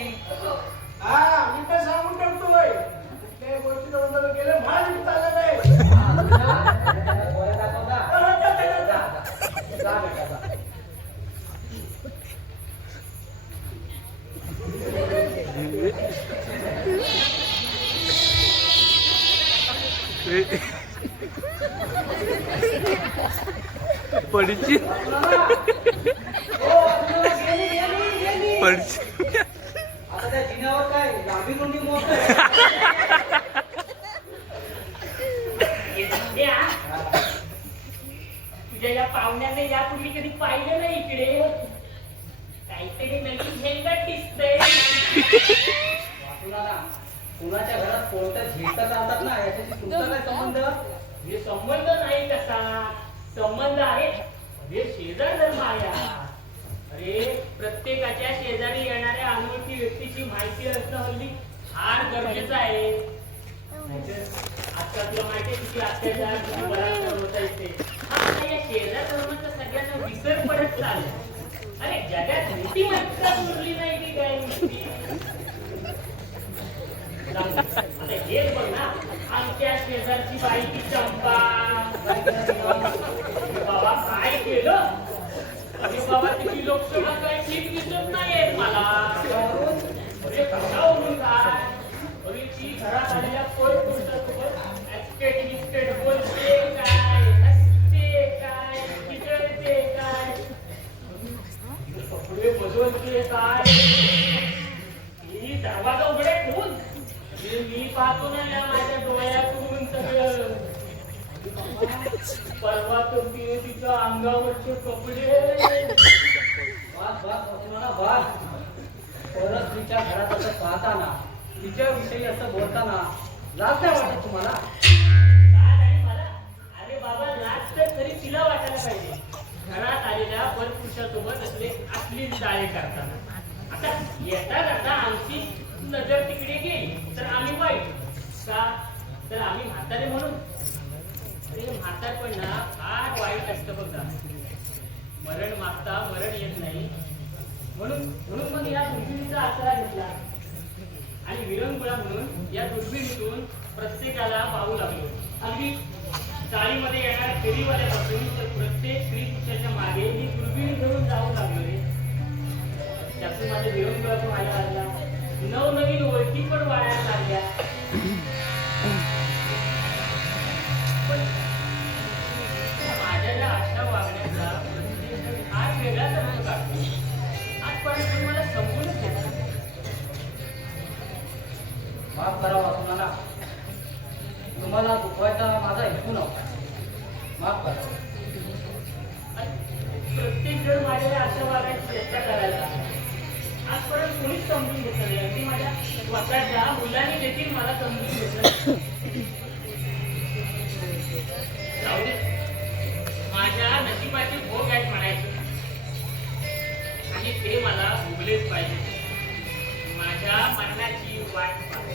हा मी तर सांगून ठेवतोय, कुठल्याही गोष्टीचं उल्लेखन केलं मला मी चालणार नाही. जा बेटा जा. पडची पडची आता त्या जिन्यावर काय लांबी रुंदी मोठं तुझ्या या पाहुण्याने यापूर्वी कधी पाहिलं नाही इकडे. काहीतरी नवीन झेंडा दिसतंय. कुणाच्या घरात कोणतं झेंडा चालतात ना, याच्याशी तुमचा काय संबंध? हे संबंध नाही कसा, संबंध आहे हे शेजार धर्म आहे. अरे प्रत्येकाच्या शेजारी येणाऱ्या अनोळखी व्यक्तीची माहिती असणं हल्ली फार गरजेचं आहे. आजकाल तुला माहिती आहे किती अत्याचार किती बलात्कार होत आहेत ते. आता या शेजार धर्माचा सगळ्यांना विसर पडत चालला. अरे जगात नीतिमत्ता उरली नाही की काय नुसती. आता हेच बघ ना, आमच्या शेजारची बाई ती चंपा. बाबा काय केलं? अरे बाबा तिची लोकसभा काय ठीक दिसत नाहीये मला. अरे कशावरून काय? अरे ती घरात आलेल्या पुरुषासोबत ऍस्टेट इस्टेट बोलते काय, हसते काय, चिडते काय, कपडे बदलते काय. ही दरवाजा उघडे ठेवून मी पाहतो ना या माझ्या डोळ्यातून सगळं. परवा तर तिने तिच्या अंगावरचे कपडे. परत तिच्या घरात असं पाहताना, तिच्याविषयी असं बोलताना लाज नाही वाटत तुम्हाला? काय नाही मला. अरे बाबा लाज तर तरी तिला वाटायला पाहिजे. घरात आलेल्या परपुरुषासोबत असली जाळे करताना. आता येता जाता आमची नजर तिकडे गेली तर आम्ही वाईट का? तर आम्ही म्हातारे म्हणून. अरे म्हातारपण ना फार वाईट असतं बघा. मरण मागता मरण येत नाही. म्हणून मग या दुर्बिणीचा आसरा घेतला आणि विरंगुळा म्हणून या दुर्बिणीतून प्रत्येकाला पाहू लागलो. अगदी चाळीमध्ये येणाऱ्या फेरीवाल्यापासून तर प्रत्येक स्त्री पुरुषाच्या मागे ही दुर्बिणी घेऊन जाऊ लागलो रे. त्यातून माझ्या विरंगुळातून व्हायला लागला. नवनवीन ओळखी पण वाढायला लागल्या. पण माझ्या या अशा वागण्याचा फार वेगळाच अर्थ काढतो. आजपर्यंत मला समजूनच येत नाही. माफ करावा तुम्हाला, तुम्हाला दुखवायचा माझा हेतू नव्हता. माफ करा. प्रत्येक जण माझ्या अशा वागायची चेष्टा करायला आजपर्यंत कोणीच समजून घेतलं नाही. अगदी माझ्या स्वतःच्या मुलांनी देखील मला समजून घेतलं. जाऊ दे, माझ्या नशिबाचे भोग आहेत म्हणायचे आणि ते मला भोगलेच पाहिजे. माझ्या मरणाची वाट पाहतो.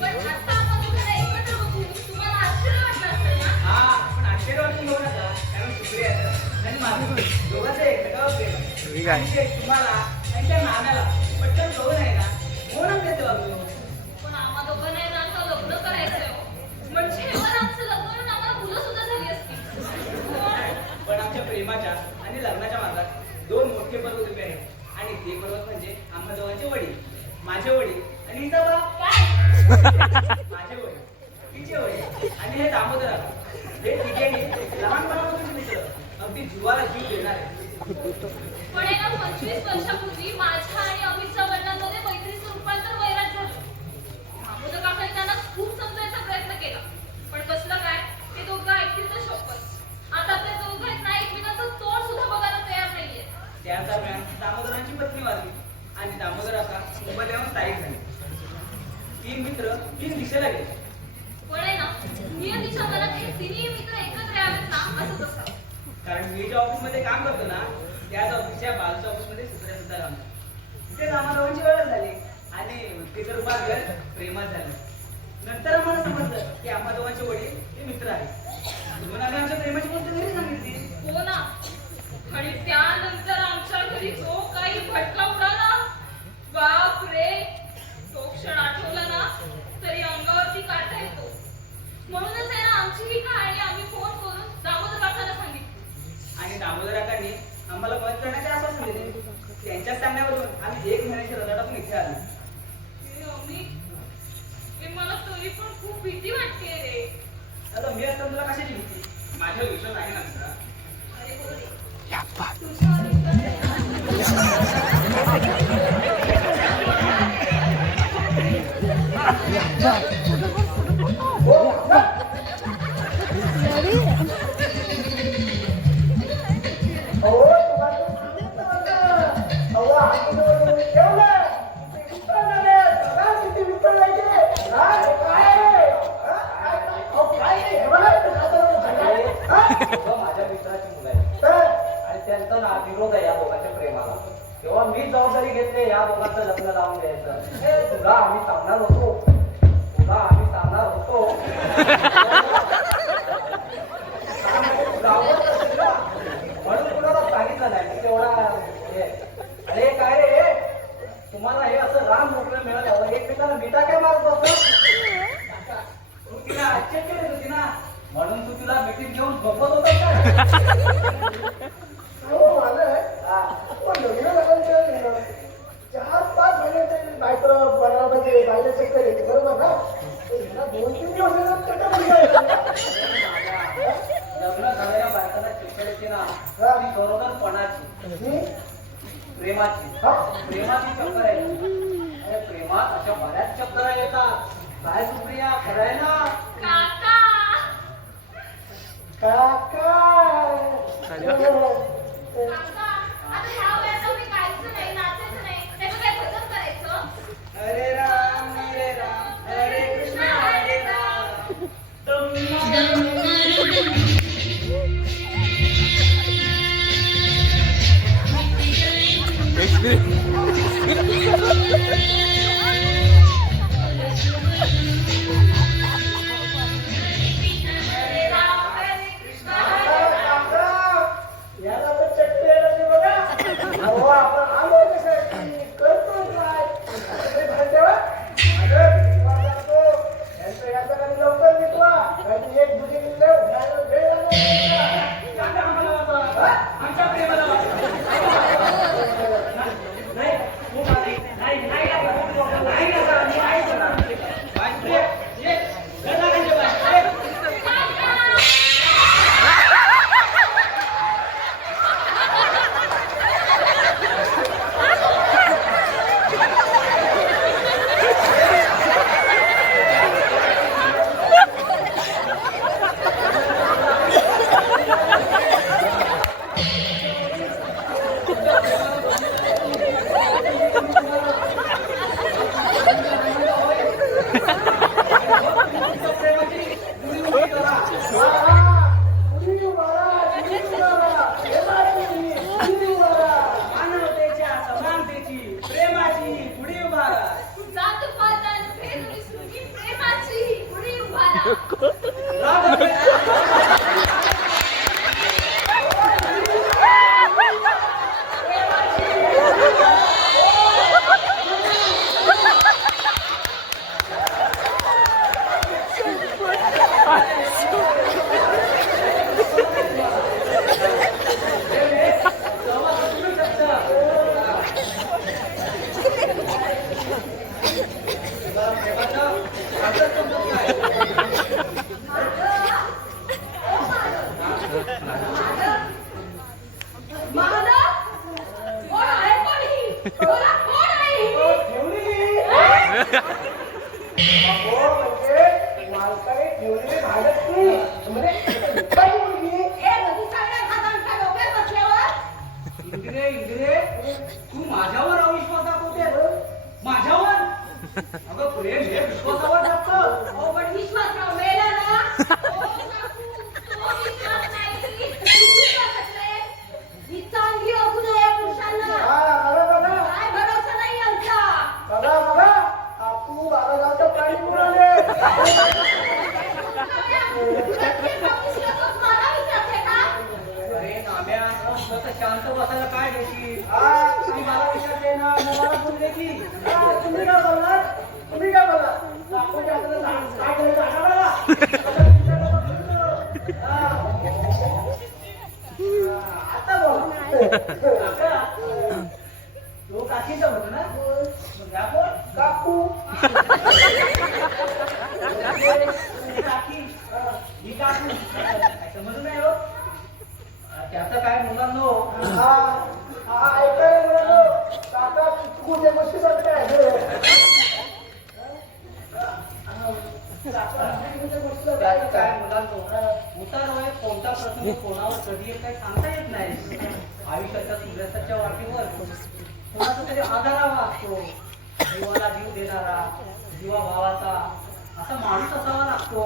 पण आता आपण दोघं एकत्र बघून तुम्हाला आश्चर्य वाटलं असेल ना? पण आम्हा दोघांना आहे ना आता लग्न करायचंय हो. म्हणजे एवढं आमचं लग्न होऊन आम्हाला मुलं सुद्धा झाली असती. पण आमच्या प्रेमाच्या आणि लग्नाच्या मार्गात दोन मोठे पर्वत उभे आहेत आणि ते पर्वत म्हणजे आम्हा दोघांचे वडील, माझे वडील आणि हिचा बाप. माझे वडील, तिचे वडील आणि हे दामोदर हे तिघेही लहानपणापासून मित्र, अगदी जीवाला जीव देणार आहे. पण आहे ना 25 वर्षापूर्वी माझ्या आणि अमितच्या वडिलांमध्ये मैत्रीचं रूपांतर वैरात झालं. दामोदर काकांनी त्यांना खूप समजायचा प्रयत्न केला, पण कसलं काय ते दोघं ऐकतील तर शपथ. आता ते दोघं आहेत ना एकमेकांचं तोड सुद्धा बघायला तयार नाहीये. त्या दरम्यान दामोदरांची पत्नी वारली आणि दामोदर आता मुंबईला येऊन स्थायिक झाले. तीन मित्र तीन दिशेला गेले. पण आहे ना नियतीच्या मनात हे तिन्ही मित्र एकत्र यावेत ना असंच असावं. कारण मी ज्या ऑफिसमध्ये काम करतो ना त्याच ऑफिसच्या बाजूच्या ऑफिसमध्ये सुद्धा काम तिथे आम्हाला दोघांची ओळख झाली आणि तिचं रूपांतर प्रेमात झालं. नंतर आम्हाला समजलं की आम्हा दोघांचे वडील हे मित्र आहेत. म्हणून आम्ही आमच्या प्रेमाची गोष्ट घरी सांगितली. हो ना. आणि त्यानंतर आमच्या घरी जो काही भटका उडाला, बाप रे, तो क्षण आठवला ना तरी अंगावरती काटा येतो. म्हणूनच आहे ना आमची ही कहाणी आम्ही फोन करून दामोदर काकांना सांगितली. आणि दामोदर काकांनी आम्हाला मदत करण्याचे आश्वासन दिले. त्यांच्याच सांगण्यावरून आम्ही 1 महिन्याची रजा टाकून इथे आलो. मला तरी पण खूप भीती वाटते रे. आता मी असताना तुला कशाची भीती? माझ्यावर विश्वास आहे ना तुझा? अरे हो रे. तुझ्यावर विश्वास माझ्या मित्राची मुलं आहे आणि त्यांचा विरोध आहे या दोघांच्या प्रेमाला. तेव्हा मी जबाबदारी घेतली या दोघांचं लग्न लावून द्यायचं. तुला आम्ही सांगणार होतो म्हणून कुणाला सांगितलं नाही तेवढा. अरे काय रे, तुम्हाला हे असं राम मोकळं मिळालं एकमेकाला मिठा काय मारत होतं? तू तिला आश्चर्य केलं होती ना म्हणून तू तिला मिठीत घेऊन झोपत होता का? 4-5 महिने बायको बनावं बायला चक्कर येते बरोबर ना? 2-3 दिवस लग्न झालेल्या बायकाला चक्कर येते ना ती बरोबरपणाची प्रेमाची चक्कर आहे. अरे प्रेमात अशा बऱ्याच चक्कर येतात. काय सुप्रिया खरंय ना? काका काका काका आता ह्या वयात आम्ही गायचं नाही, नाचायचं नाही, त्याचं काय भजन करायचं? हरे राम हरे कृष्ण हरे राम. हरे राम हरे कृष्ण हरे राम. काय बोलणार तुम्ही काय बोलणार काकू काय बोलणार? काय करायचं आठवडाला? आता विचारायला बघतो. आता बोल काका, तो काकीचा होता ना मग या कोण काकू काकी ही काकू समजून नाही हो त्याचं काय मुलांनो हा हा ऐकायला मिळालो काका चुकून त्या गोष्टी करत काय त्याचं काय मुलांनो उतार वय कोणता प्रसंग कोणावर कधी येत काही सांगता येत नाही आयुष्याच्या सूर्याच्या वाटेवर कोणाचा तरी आधारावा असतो जीवाला जीव देणारा जीवा भावाचा असा माणूस असावा लागतो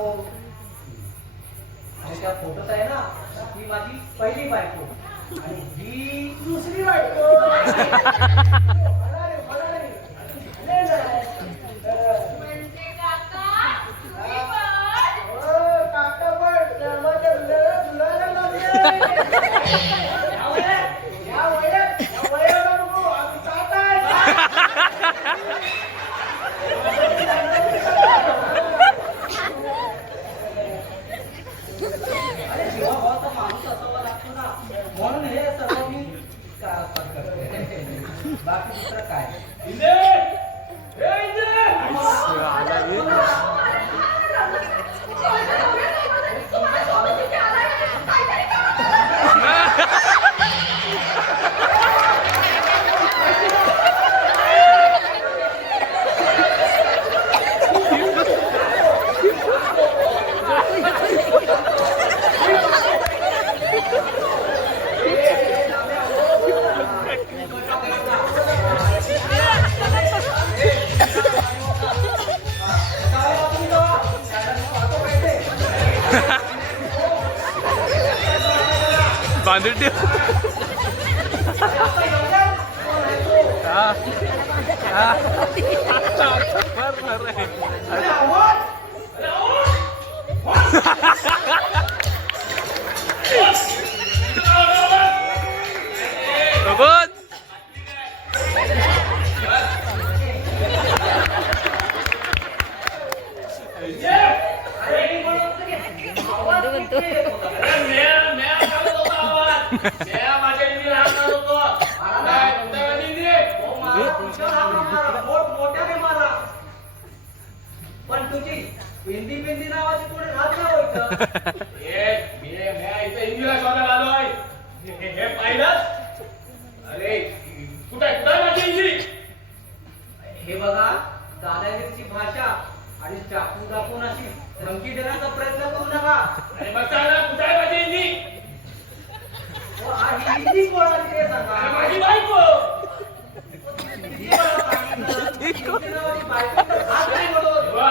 आणि त्या फोटोत आहे ना ही माझी पहिली बायको आणि ही दुसरी बायको म्हणजे काका तुम्ही पण काका पण त्यामध्ये लुलायला लागले. या वयाला नको आम्ही काका आहे. अरे जीवा भावाचा माणूस असावा लागतो ना म्हणून हे सर्व मी करते बाकी दुसरं काय बांधून ठेव पण तुझी हिंदी पिंदी नावाची कोणी राहत नाही होतं इंदिरा शोधायला आलोय हे पाहिलंच अरे कुठे माझी इंदिरी हे बघा दादागिरीची भाषा आणि चाकू दाखवून अशी धमकी देण्याचा प्रयत्न करू नका अरे मग सांगा कुठे आहे माझी इंदिरी ही हिंदी कोणाची ते सांगा अरे माझी बायको हिंदी हिंदी नावाची बायको तर हात नाही बोलत. तेव्हा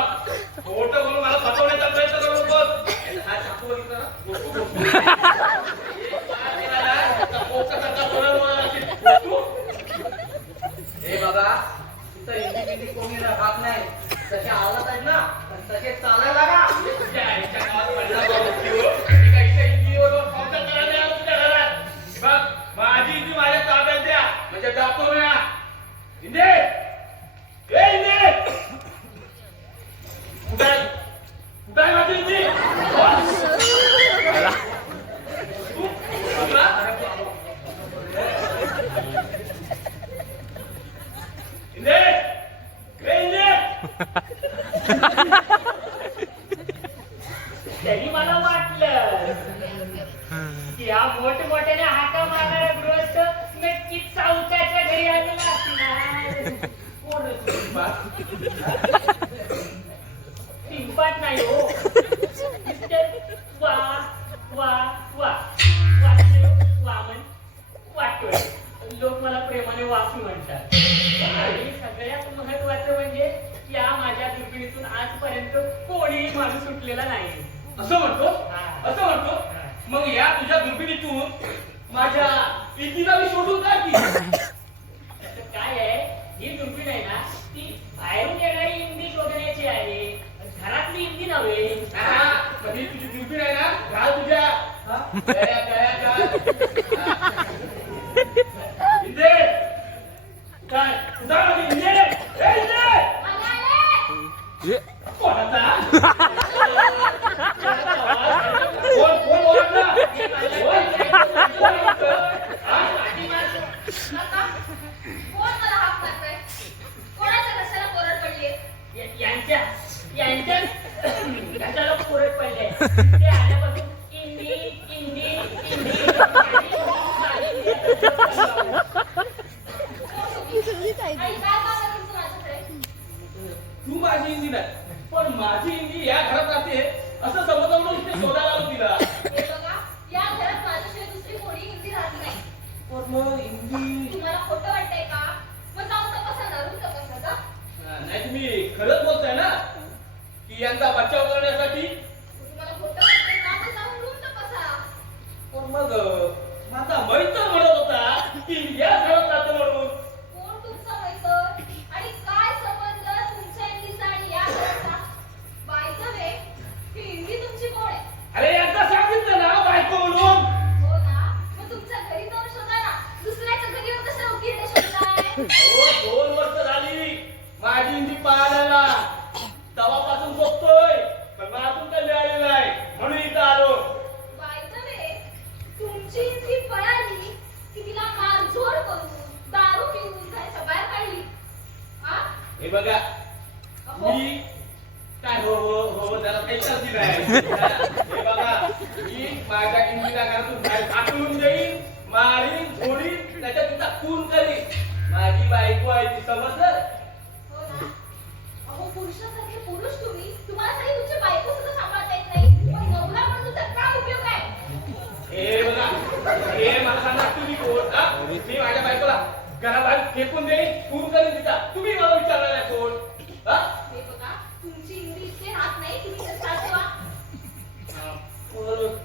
खोटं बोलून मला फसवण्याचा प्रयत्न करू नकोस हा चाकू बघितला ना? गोष्ट गोष्ट काय करायला? पोकासारखा बोलायला मला अशी गोष्ट? हे बघा तिथं हिंदी बिंदी कोणी राहत नाही तसे आवडत आहेत ना पण तसे चालायला लागा तुझ्या आईच्या गावात पडला बाबा शिव. मी काय इथे इंदिरीवर पावसाळ करायला आलो तुझ्या घरात. बघ, माझी इंदी माझ्या ताब्यात द्या म्हणजे जातो मी. इंदे ए इंदे कुठे आहे? कुठे आहे माझी इंदी? तू? तुला? इंदे ए इंदे तरी मला वाटलं की या मोठमोठ्याने हाका मारणारा गृहस्थ नक्कीच सावकाच्या घरी आलेला असणार. कोण होतं पिंपाट नाही हो मिस्टर वा वा वा वामन वाटोळ लोक मला प्रेमाने वासू म्हणतात आणि सगळ्यात महत्वाचं म्हणजे या माझ्या दुर्बिणीतून आजपर्यंत कोणीही माणूस सुटलेला नाही. असं म्हणतो असं म्हणतो मग या तुझ्या दुर्बिणीतून माझ्या इंदिरा मी शोधून जा की त्याचं काय आहे ही दुर्बीण आहे ना ती बाहेरून येणारी हिंदी शोधण्याची आहे घरातली हिंदी नव्हे. कधी तुझी दुर्बीण आहे ना घाल तुझ्या गळ्यात. इंदे काय कुठं माझी इंदे ए इंदे बघा मी काय हो हो हो जरा पैशाची नाही हे बघा मी माझ्या इंदिरा घरातून बाहेर टाकून देईन मारीन फोडीन त्याच्या तुझा खून करीन माझी बायको आहे ती समजलं हो ना? अहो पुरुषासारखे पुरुष तुम्ही तुम्हाला तरी तुमची बायको सुद्धा सांभाळता येत नाही पण नवरा म्हणून तुमचा काय उपयोग आहे हे बघा हे मला सांगा तुम्ही कोण हा? मी माझ्या बायकोला घराबाहेर फेकून देईन खून करीन तिचा तुम्ही मला विचारणार आहे कोण हा? हे बघा तुमची इंग्लिश इथे राहत नाही तुम्ही तर चाल ठेवा बरोबर.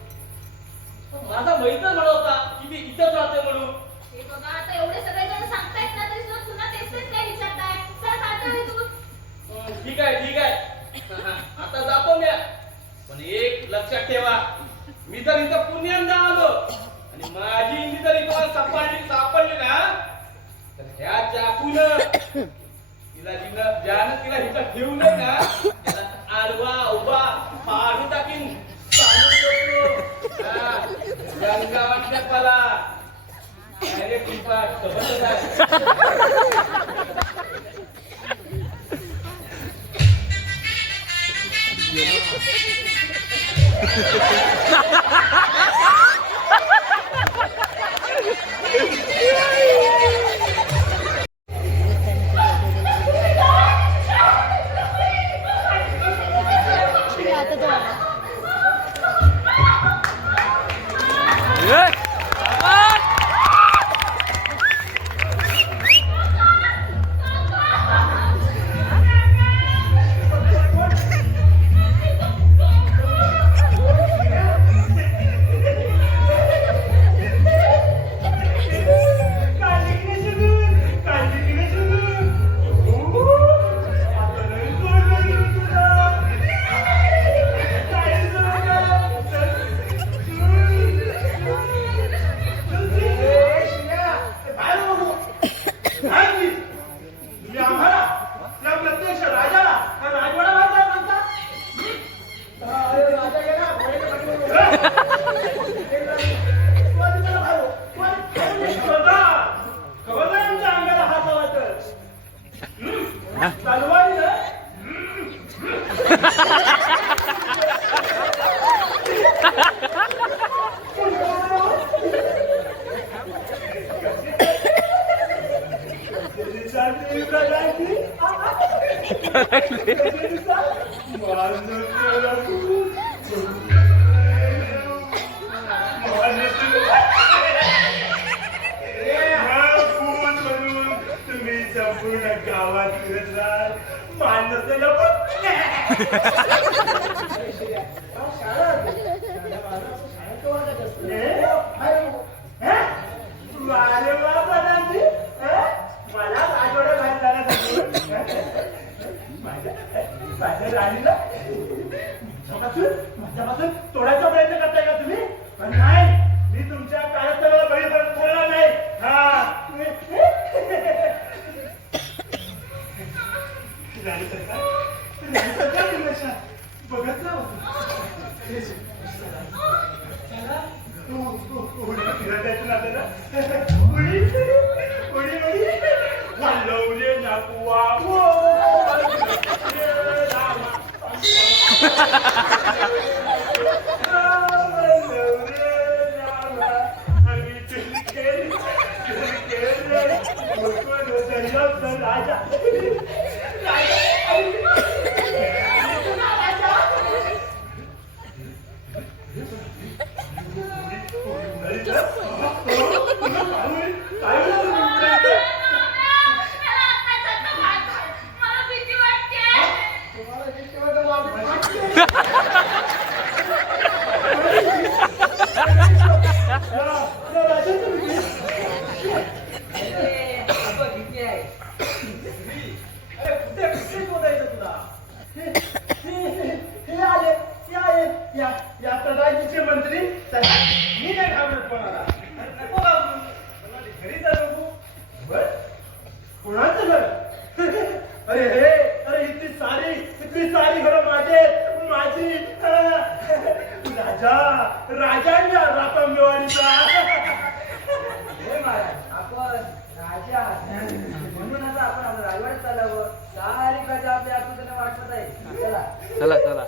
माझा मैत्र म्हणत होता की मी इथंच राहते म्हणून हे बघा आता एवढे सगळे जण सांगतायत ना तरी सुद्धा पुन्हा तेच तेच काय विचारताय चल चालतो इथून ठीक आहे आता जातो मी पण एक लक्षात ठेवा मी जर इथं पुण्यांदा आलो आणि माझी इंगी जर इथं सापडली ना तर ह्या चाकून ज्यानं तिला इथं ठेवलं ना त्याला आडवा उभा फाडून टाकीन गंगा वाटण्यात मला डायरेक्ट समजत आहे तुम्ही संपूर्ण गावात फिरत राहाल मानस मला आठवड्या बाहेर जाण्यासाठी माझ्या राणीला माझ्यापासून तोडायचा प्रयत्न करताय का तुम्ही पण नाही मी तुमच्या कार्यक्रमाला बळी पडणार नाही हा राणी सरकार बघत ना फिरतायचं ना हलवले नाकुवा राजा मंत्री मी नाही घाबरत कोणाला घरी जा कोणाचं घर अरे हे अरे इतकी सारी घरं माझी राजा राजांच्या राखण व्यवहारीचा चला चला.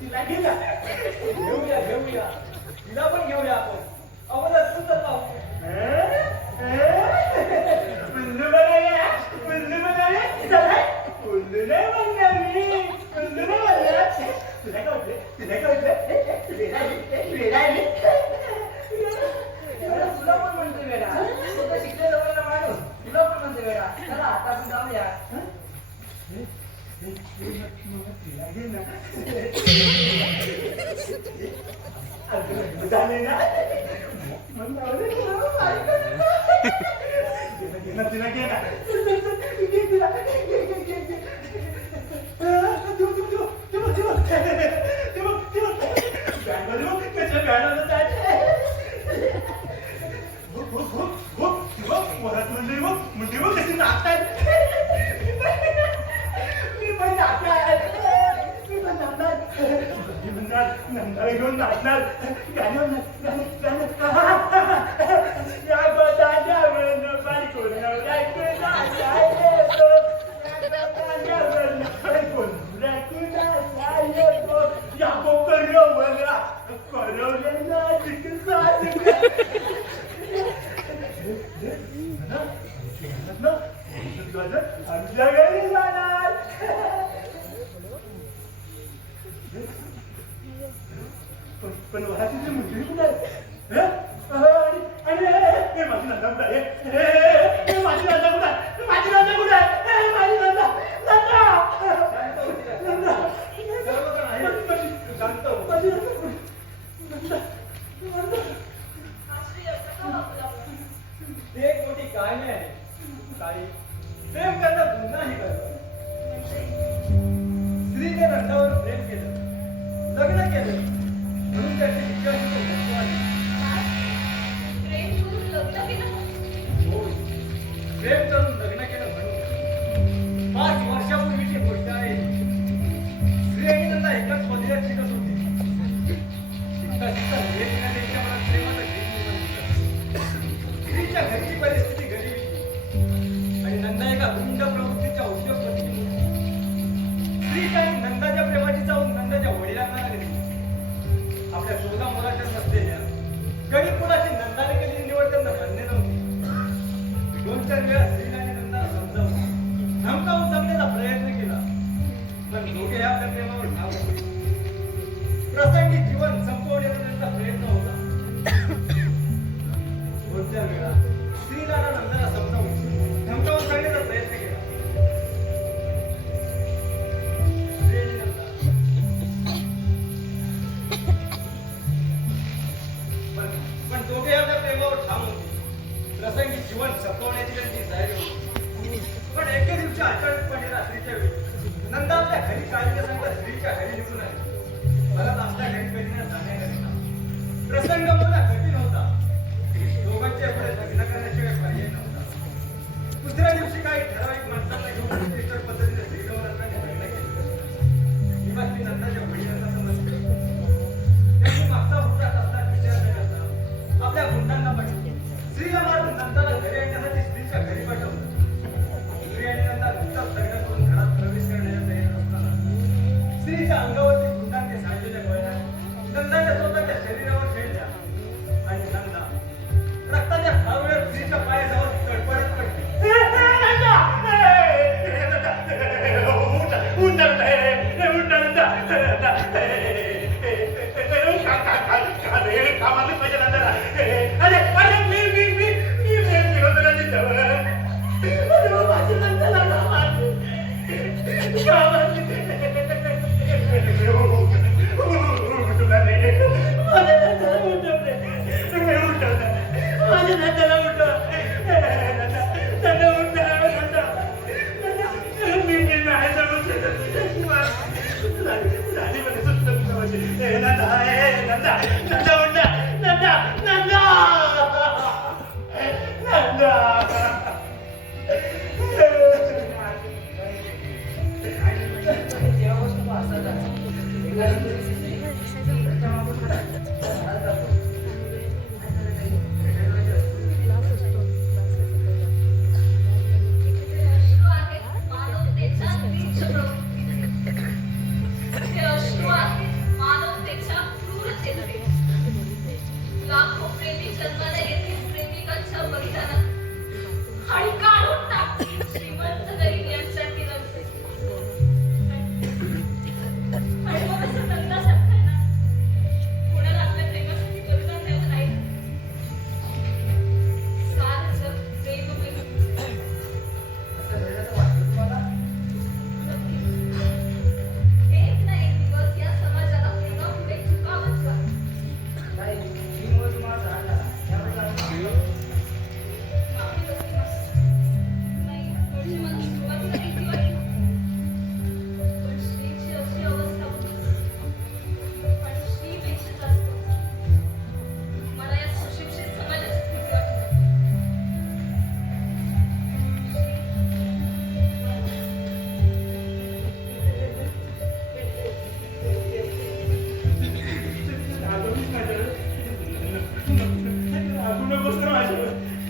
तिला घेऊया तिला पण घेऊया आपण अगोदर तू तर पाहू. उल्लू बनाया उल्लू बनाया चला उल्लू नाही बनणार मी उल्लू नाही बनणार. तुला काय वाटलं तुला पण म्हणते वेडा स्वतः शिकलेला वगैरे माणूस तुला पण म्हणते वेडा. चला आता आपण जाऊया. झाले ना तिला घे ना मुंडी बघ कशी नाचतायत. मी पण नाचणार नंदाला घेऊन नाचणार गाणं या गोदाड्यावर बायको नवऱ्याकडे नाचायला येतो. या गोदाड्यावर बायको नवऱ्याकडे नाचायला येतो. या कोकरवला करवलेला चिकसात आमच्या घरी जाणार. पण वाहतीची मुलगी कुठे आहे? आणि माझी नंदा कुठे आहे? माझी नंदा कुठे आहे? माझी नंदा कुठे आहे? माझी नंदा नंदा नंदा एक मोठी काय नाही काही प्रेम करणं गुन्हाही करतं. स्त्रीने नंदावर प्रेम केलं लग्न केलं म्हणून त्याची विचारची प्रेम करून लग्न केलं प्रेम करून लग्न केलं म्हणून 5 वर्षापूर्वीची गोष्ट आहे. स्त्री आणि नंदा एकाच मंदिरात शिकत होती. शिकता शिकता एकमेकांच्या मनात प्रेमाचा गीत निर्माण झाला. स्त्रीच्या घरची परिस्थिती गरीब आणि नंदा एका गुंड प्रवृत्तीच्या उद्योगपतीची मुलगी. स्त्रीच्या आणि नंदाच्या प्रेमाची जाऊन नंदाच्या वडिलांना लागली. आपल्या दोघा मुलाच्या नसलेल्या गरीब मुलाची नंदाने केलेली निवड त्यांना मान्य नव्हती. 2-4 वेळा स्त्रीला आणि नंदाला समजावून धमकावून सांगण्याचा प्रयत्न केला पण दोघे आपल्या प्रेमावर ठाम होते. प्रसंगी जीवन संपवण्याचा त्यांचा प्रयत्न होता. 2-4 वेळा स्त्रीला आणि नंदाला समजावून धमकावून सांगण्याचा प्रयत्न केला. स्त्री आणि नंदा पण दोघे आपल्या प्रेमावर ठाम होते. प्रसंगी जीवन संपवण्याची त्यांची जाहीर होती. पण एके दिवशी अचानकपणे रात्रीच्या वेळी नंदा आपल्या घरी काळजीला सांगता स्त्रीच्या घरी निघून आली. मला आपल्या घरी कधीना जाण्याकरिता प्रसंग मला कठीण होता. दोघांच्या पुढे लग्न करण्याशिवाय पर्याय नव्हता. दुसऱ्या दिवशी काही ठराविक माणसांना घेऊन विशिष्ट पद्धतीने श्रीगमनाथाने लग्न केलं. ही बातमी नंदाच्या वडिलांना समजली. त्यांनी मागचा पुढचा रस्ता विचार करता आपल्या गुंडांना पाठवले. स्त्रीला मारून नंदाला घरी आणण्यासाठी स्त्रीच्या घरी पाठवलं. स्त्री आणि नंदा नुकताच लग्न करून घरात प्रवेश करण्याच्या तयारीत असताना स्त्रीच्या अंगावरती गुंडांनी सांडलेल्या गोळ्या नंदाच्या स्वतःच्या शरीरावर खेळल्या आणि नंदा रक्ताच्या फावड्यात स्त्रीच्या पायाजवळ तडफडत पडली. येते. लाखो प्रेमी जन्माला येतील प्रेमिकांच्या बलिदानात आणि काढून टाकतील श्रीमंत गरीब यांच्यातील अंतर. आणि मग असं दंडासारखं आहे ना, कोणाला आपल्या प्रेमासाठी बलिदान द्यावं नाही. सारं जग प्रेममय. असं घडल्याचं वाटतं तुम्हाला? एक ना एक दिवस या समाजाला प्रेमापुढे झुकावंच लागतं. नाही, मी मुळे तुम्हाला त्रास झाला. त्यामुळे मला माफी होती ना. नाही, थोडी मला सुरुवातीला भीती वाटली. पण श्रीची अशी अवस्था होती. पण श्रीपेक्षा जास्त मला या सुशिक्षित समाजाची भीती वाटली.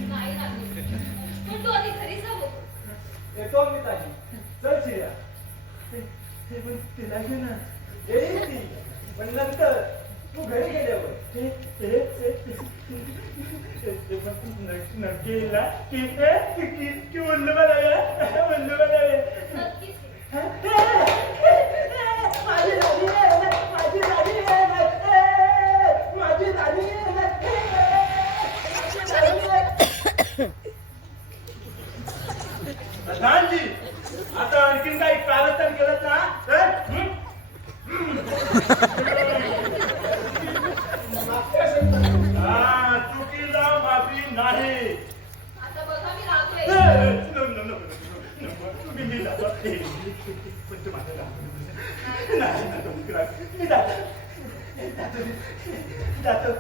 नाही लागली. पण तू आधी घरी जा हो. येतो मी ताजी. चल शिर्या. येईल ती. पण नंतर तू घरी गेल्यावर नक्कीच ये. माझी झाली माझी झाली माझी झाली प्रधानजी आता आणखीन काही प्रारंभ केलं ना तर चुकीला माफी नाही. आता बघा मी रागलोय. तुम्ही मी जातो पण तुम्हाला मी जातो जातो.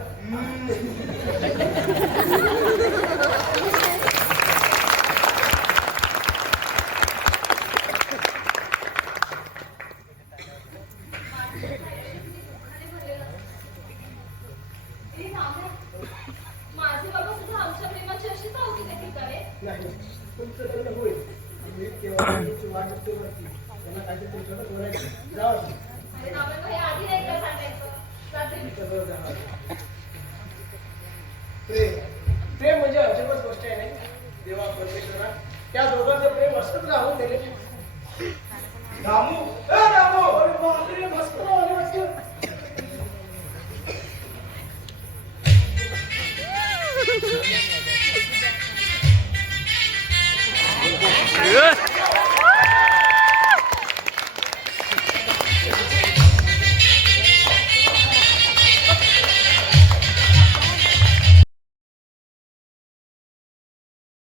हे रामे, माझे बाबा सुद्धा आमच्या प्रेमाची अशी पावती देतील का रे? नाही तुमचं लग्न होईल मी केव्हा तुमची वाट बघते वरती त्यांना काहीतरी तुमच्याकडे बोलायचं जावा तुम्ही. अरे रामे, मग हे आधी नाही का सांगायचं? जाते मी. तुमच्याजवळ जाणार. प्रेम प्रेम म्हणजे अजबच गोष्ट आहे नाही देवा परमेश्वरा त्या दोघांचं प्रेम असंच राहून दिले. रामू रामू अरे बापरे मस्त आले वाटतं.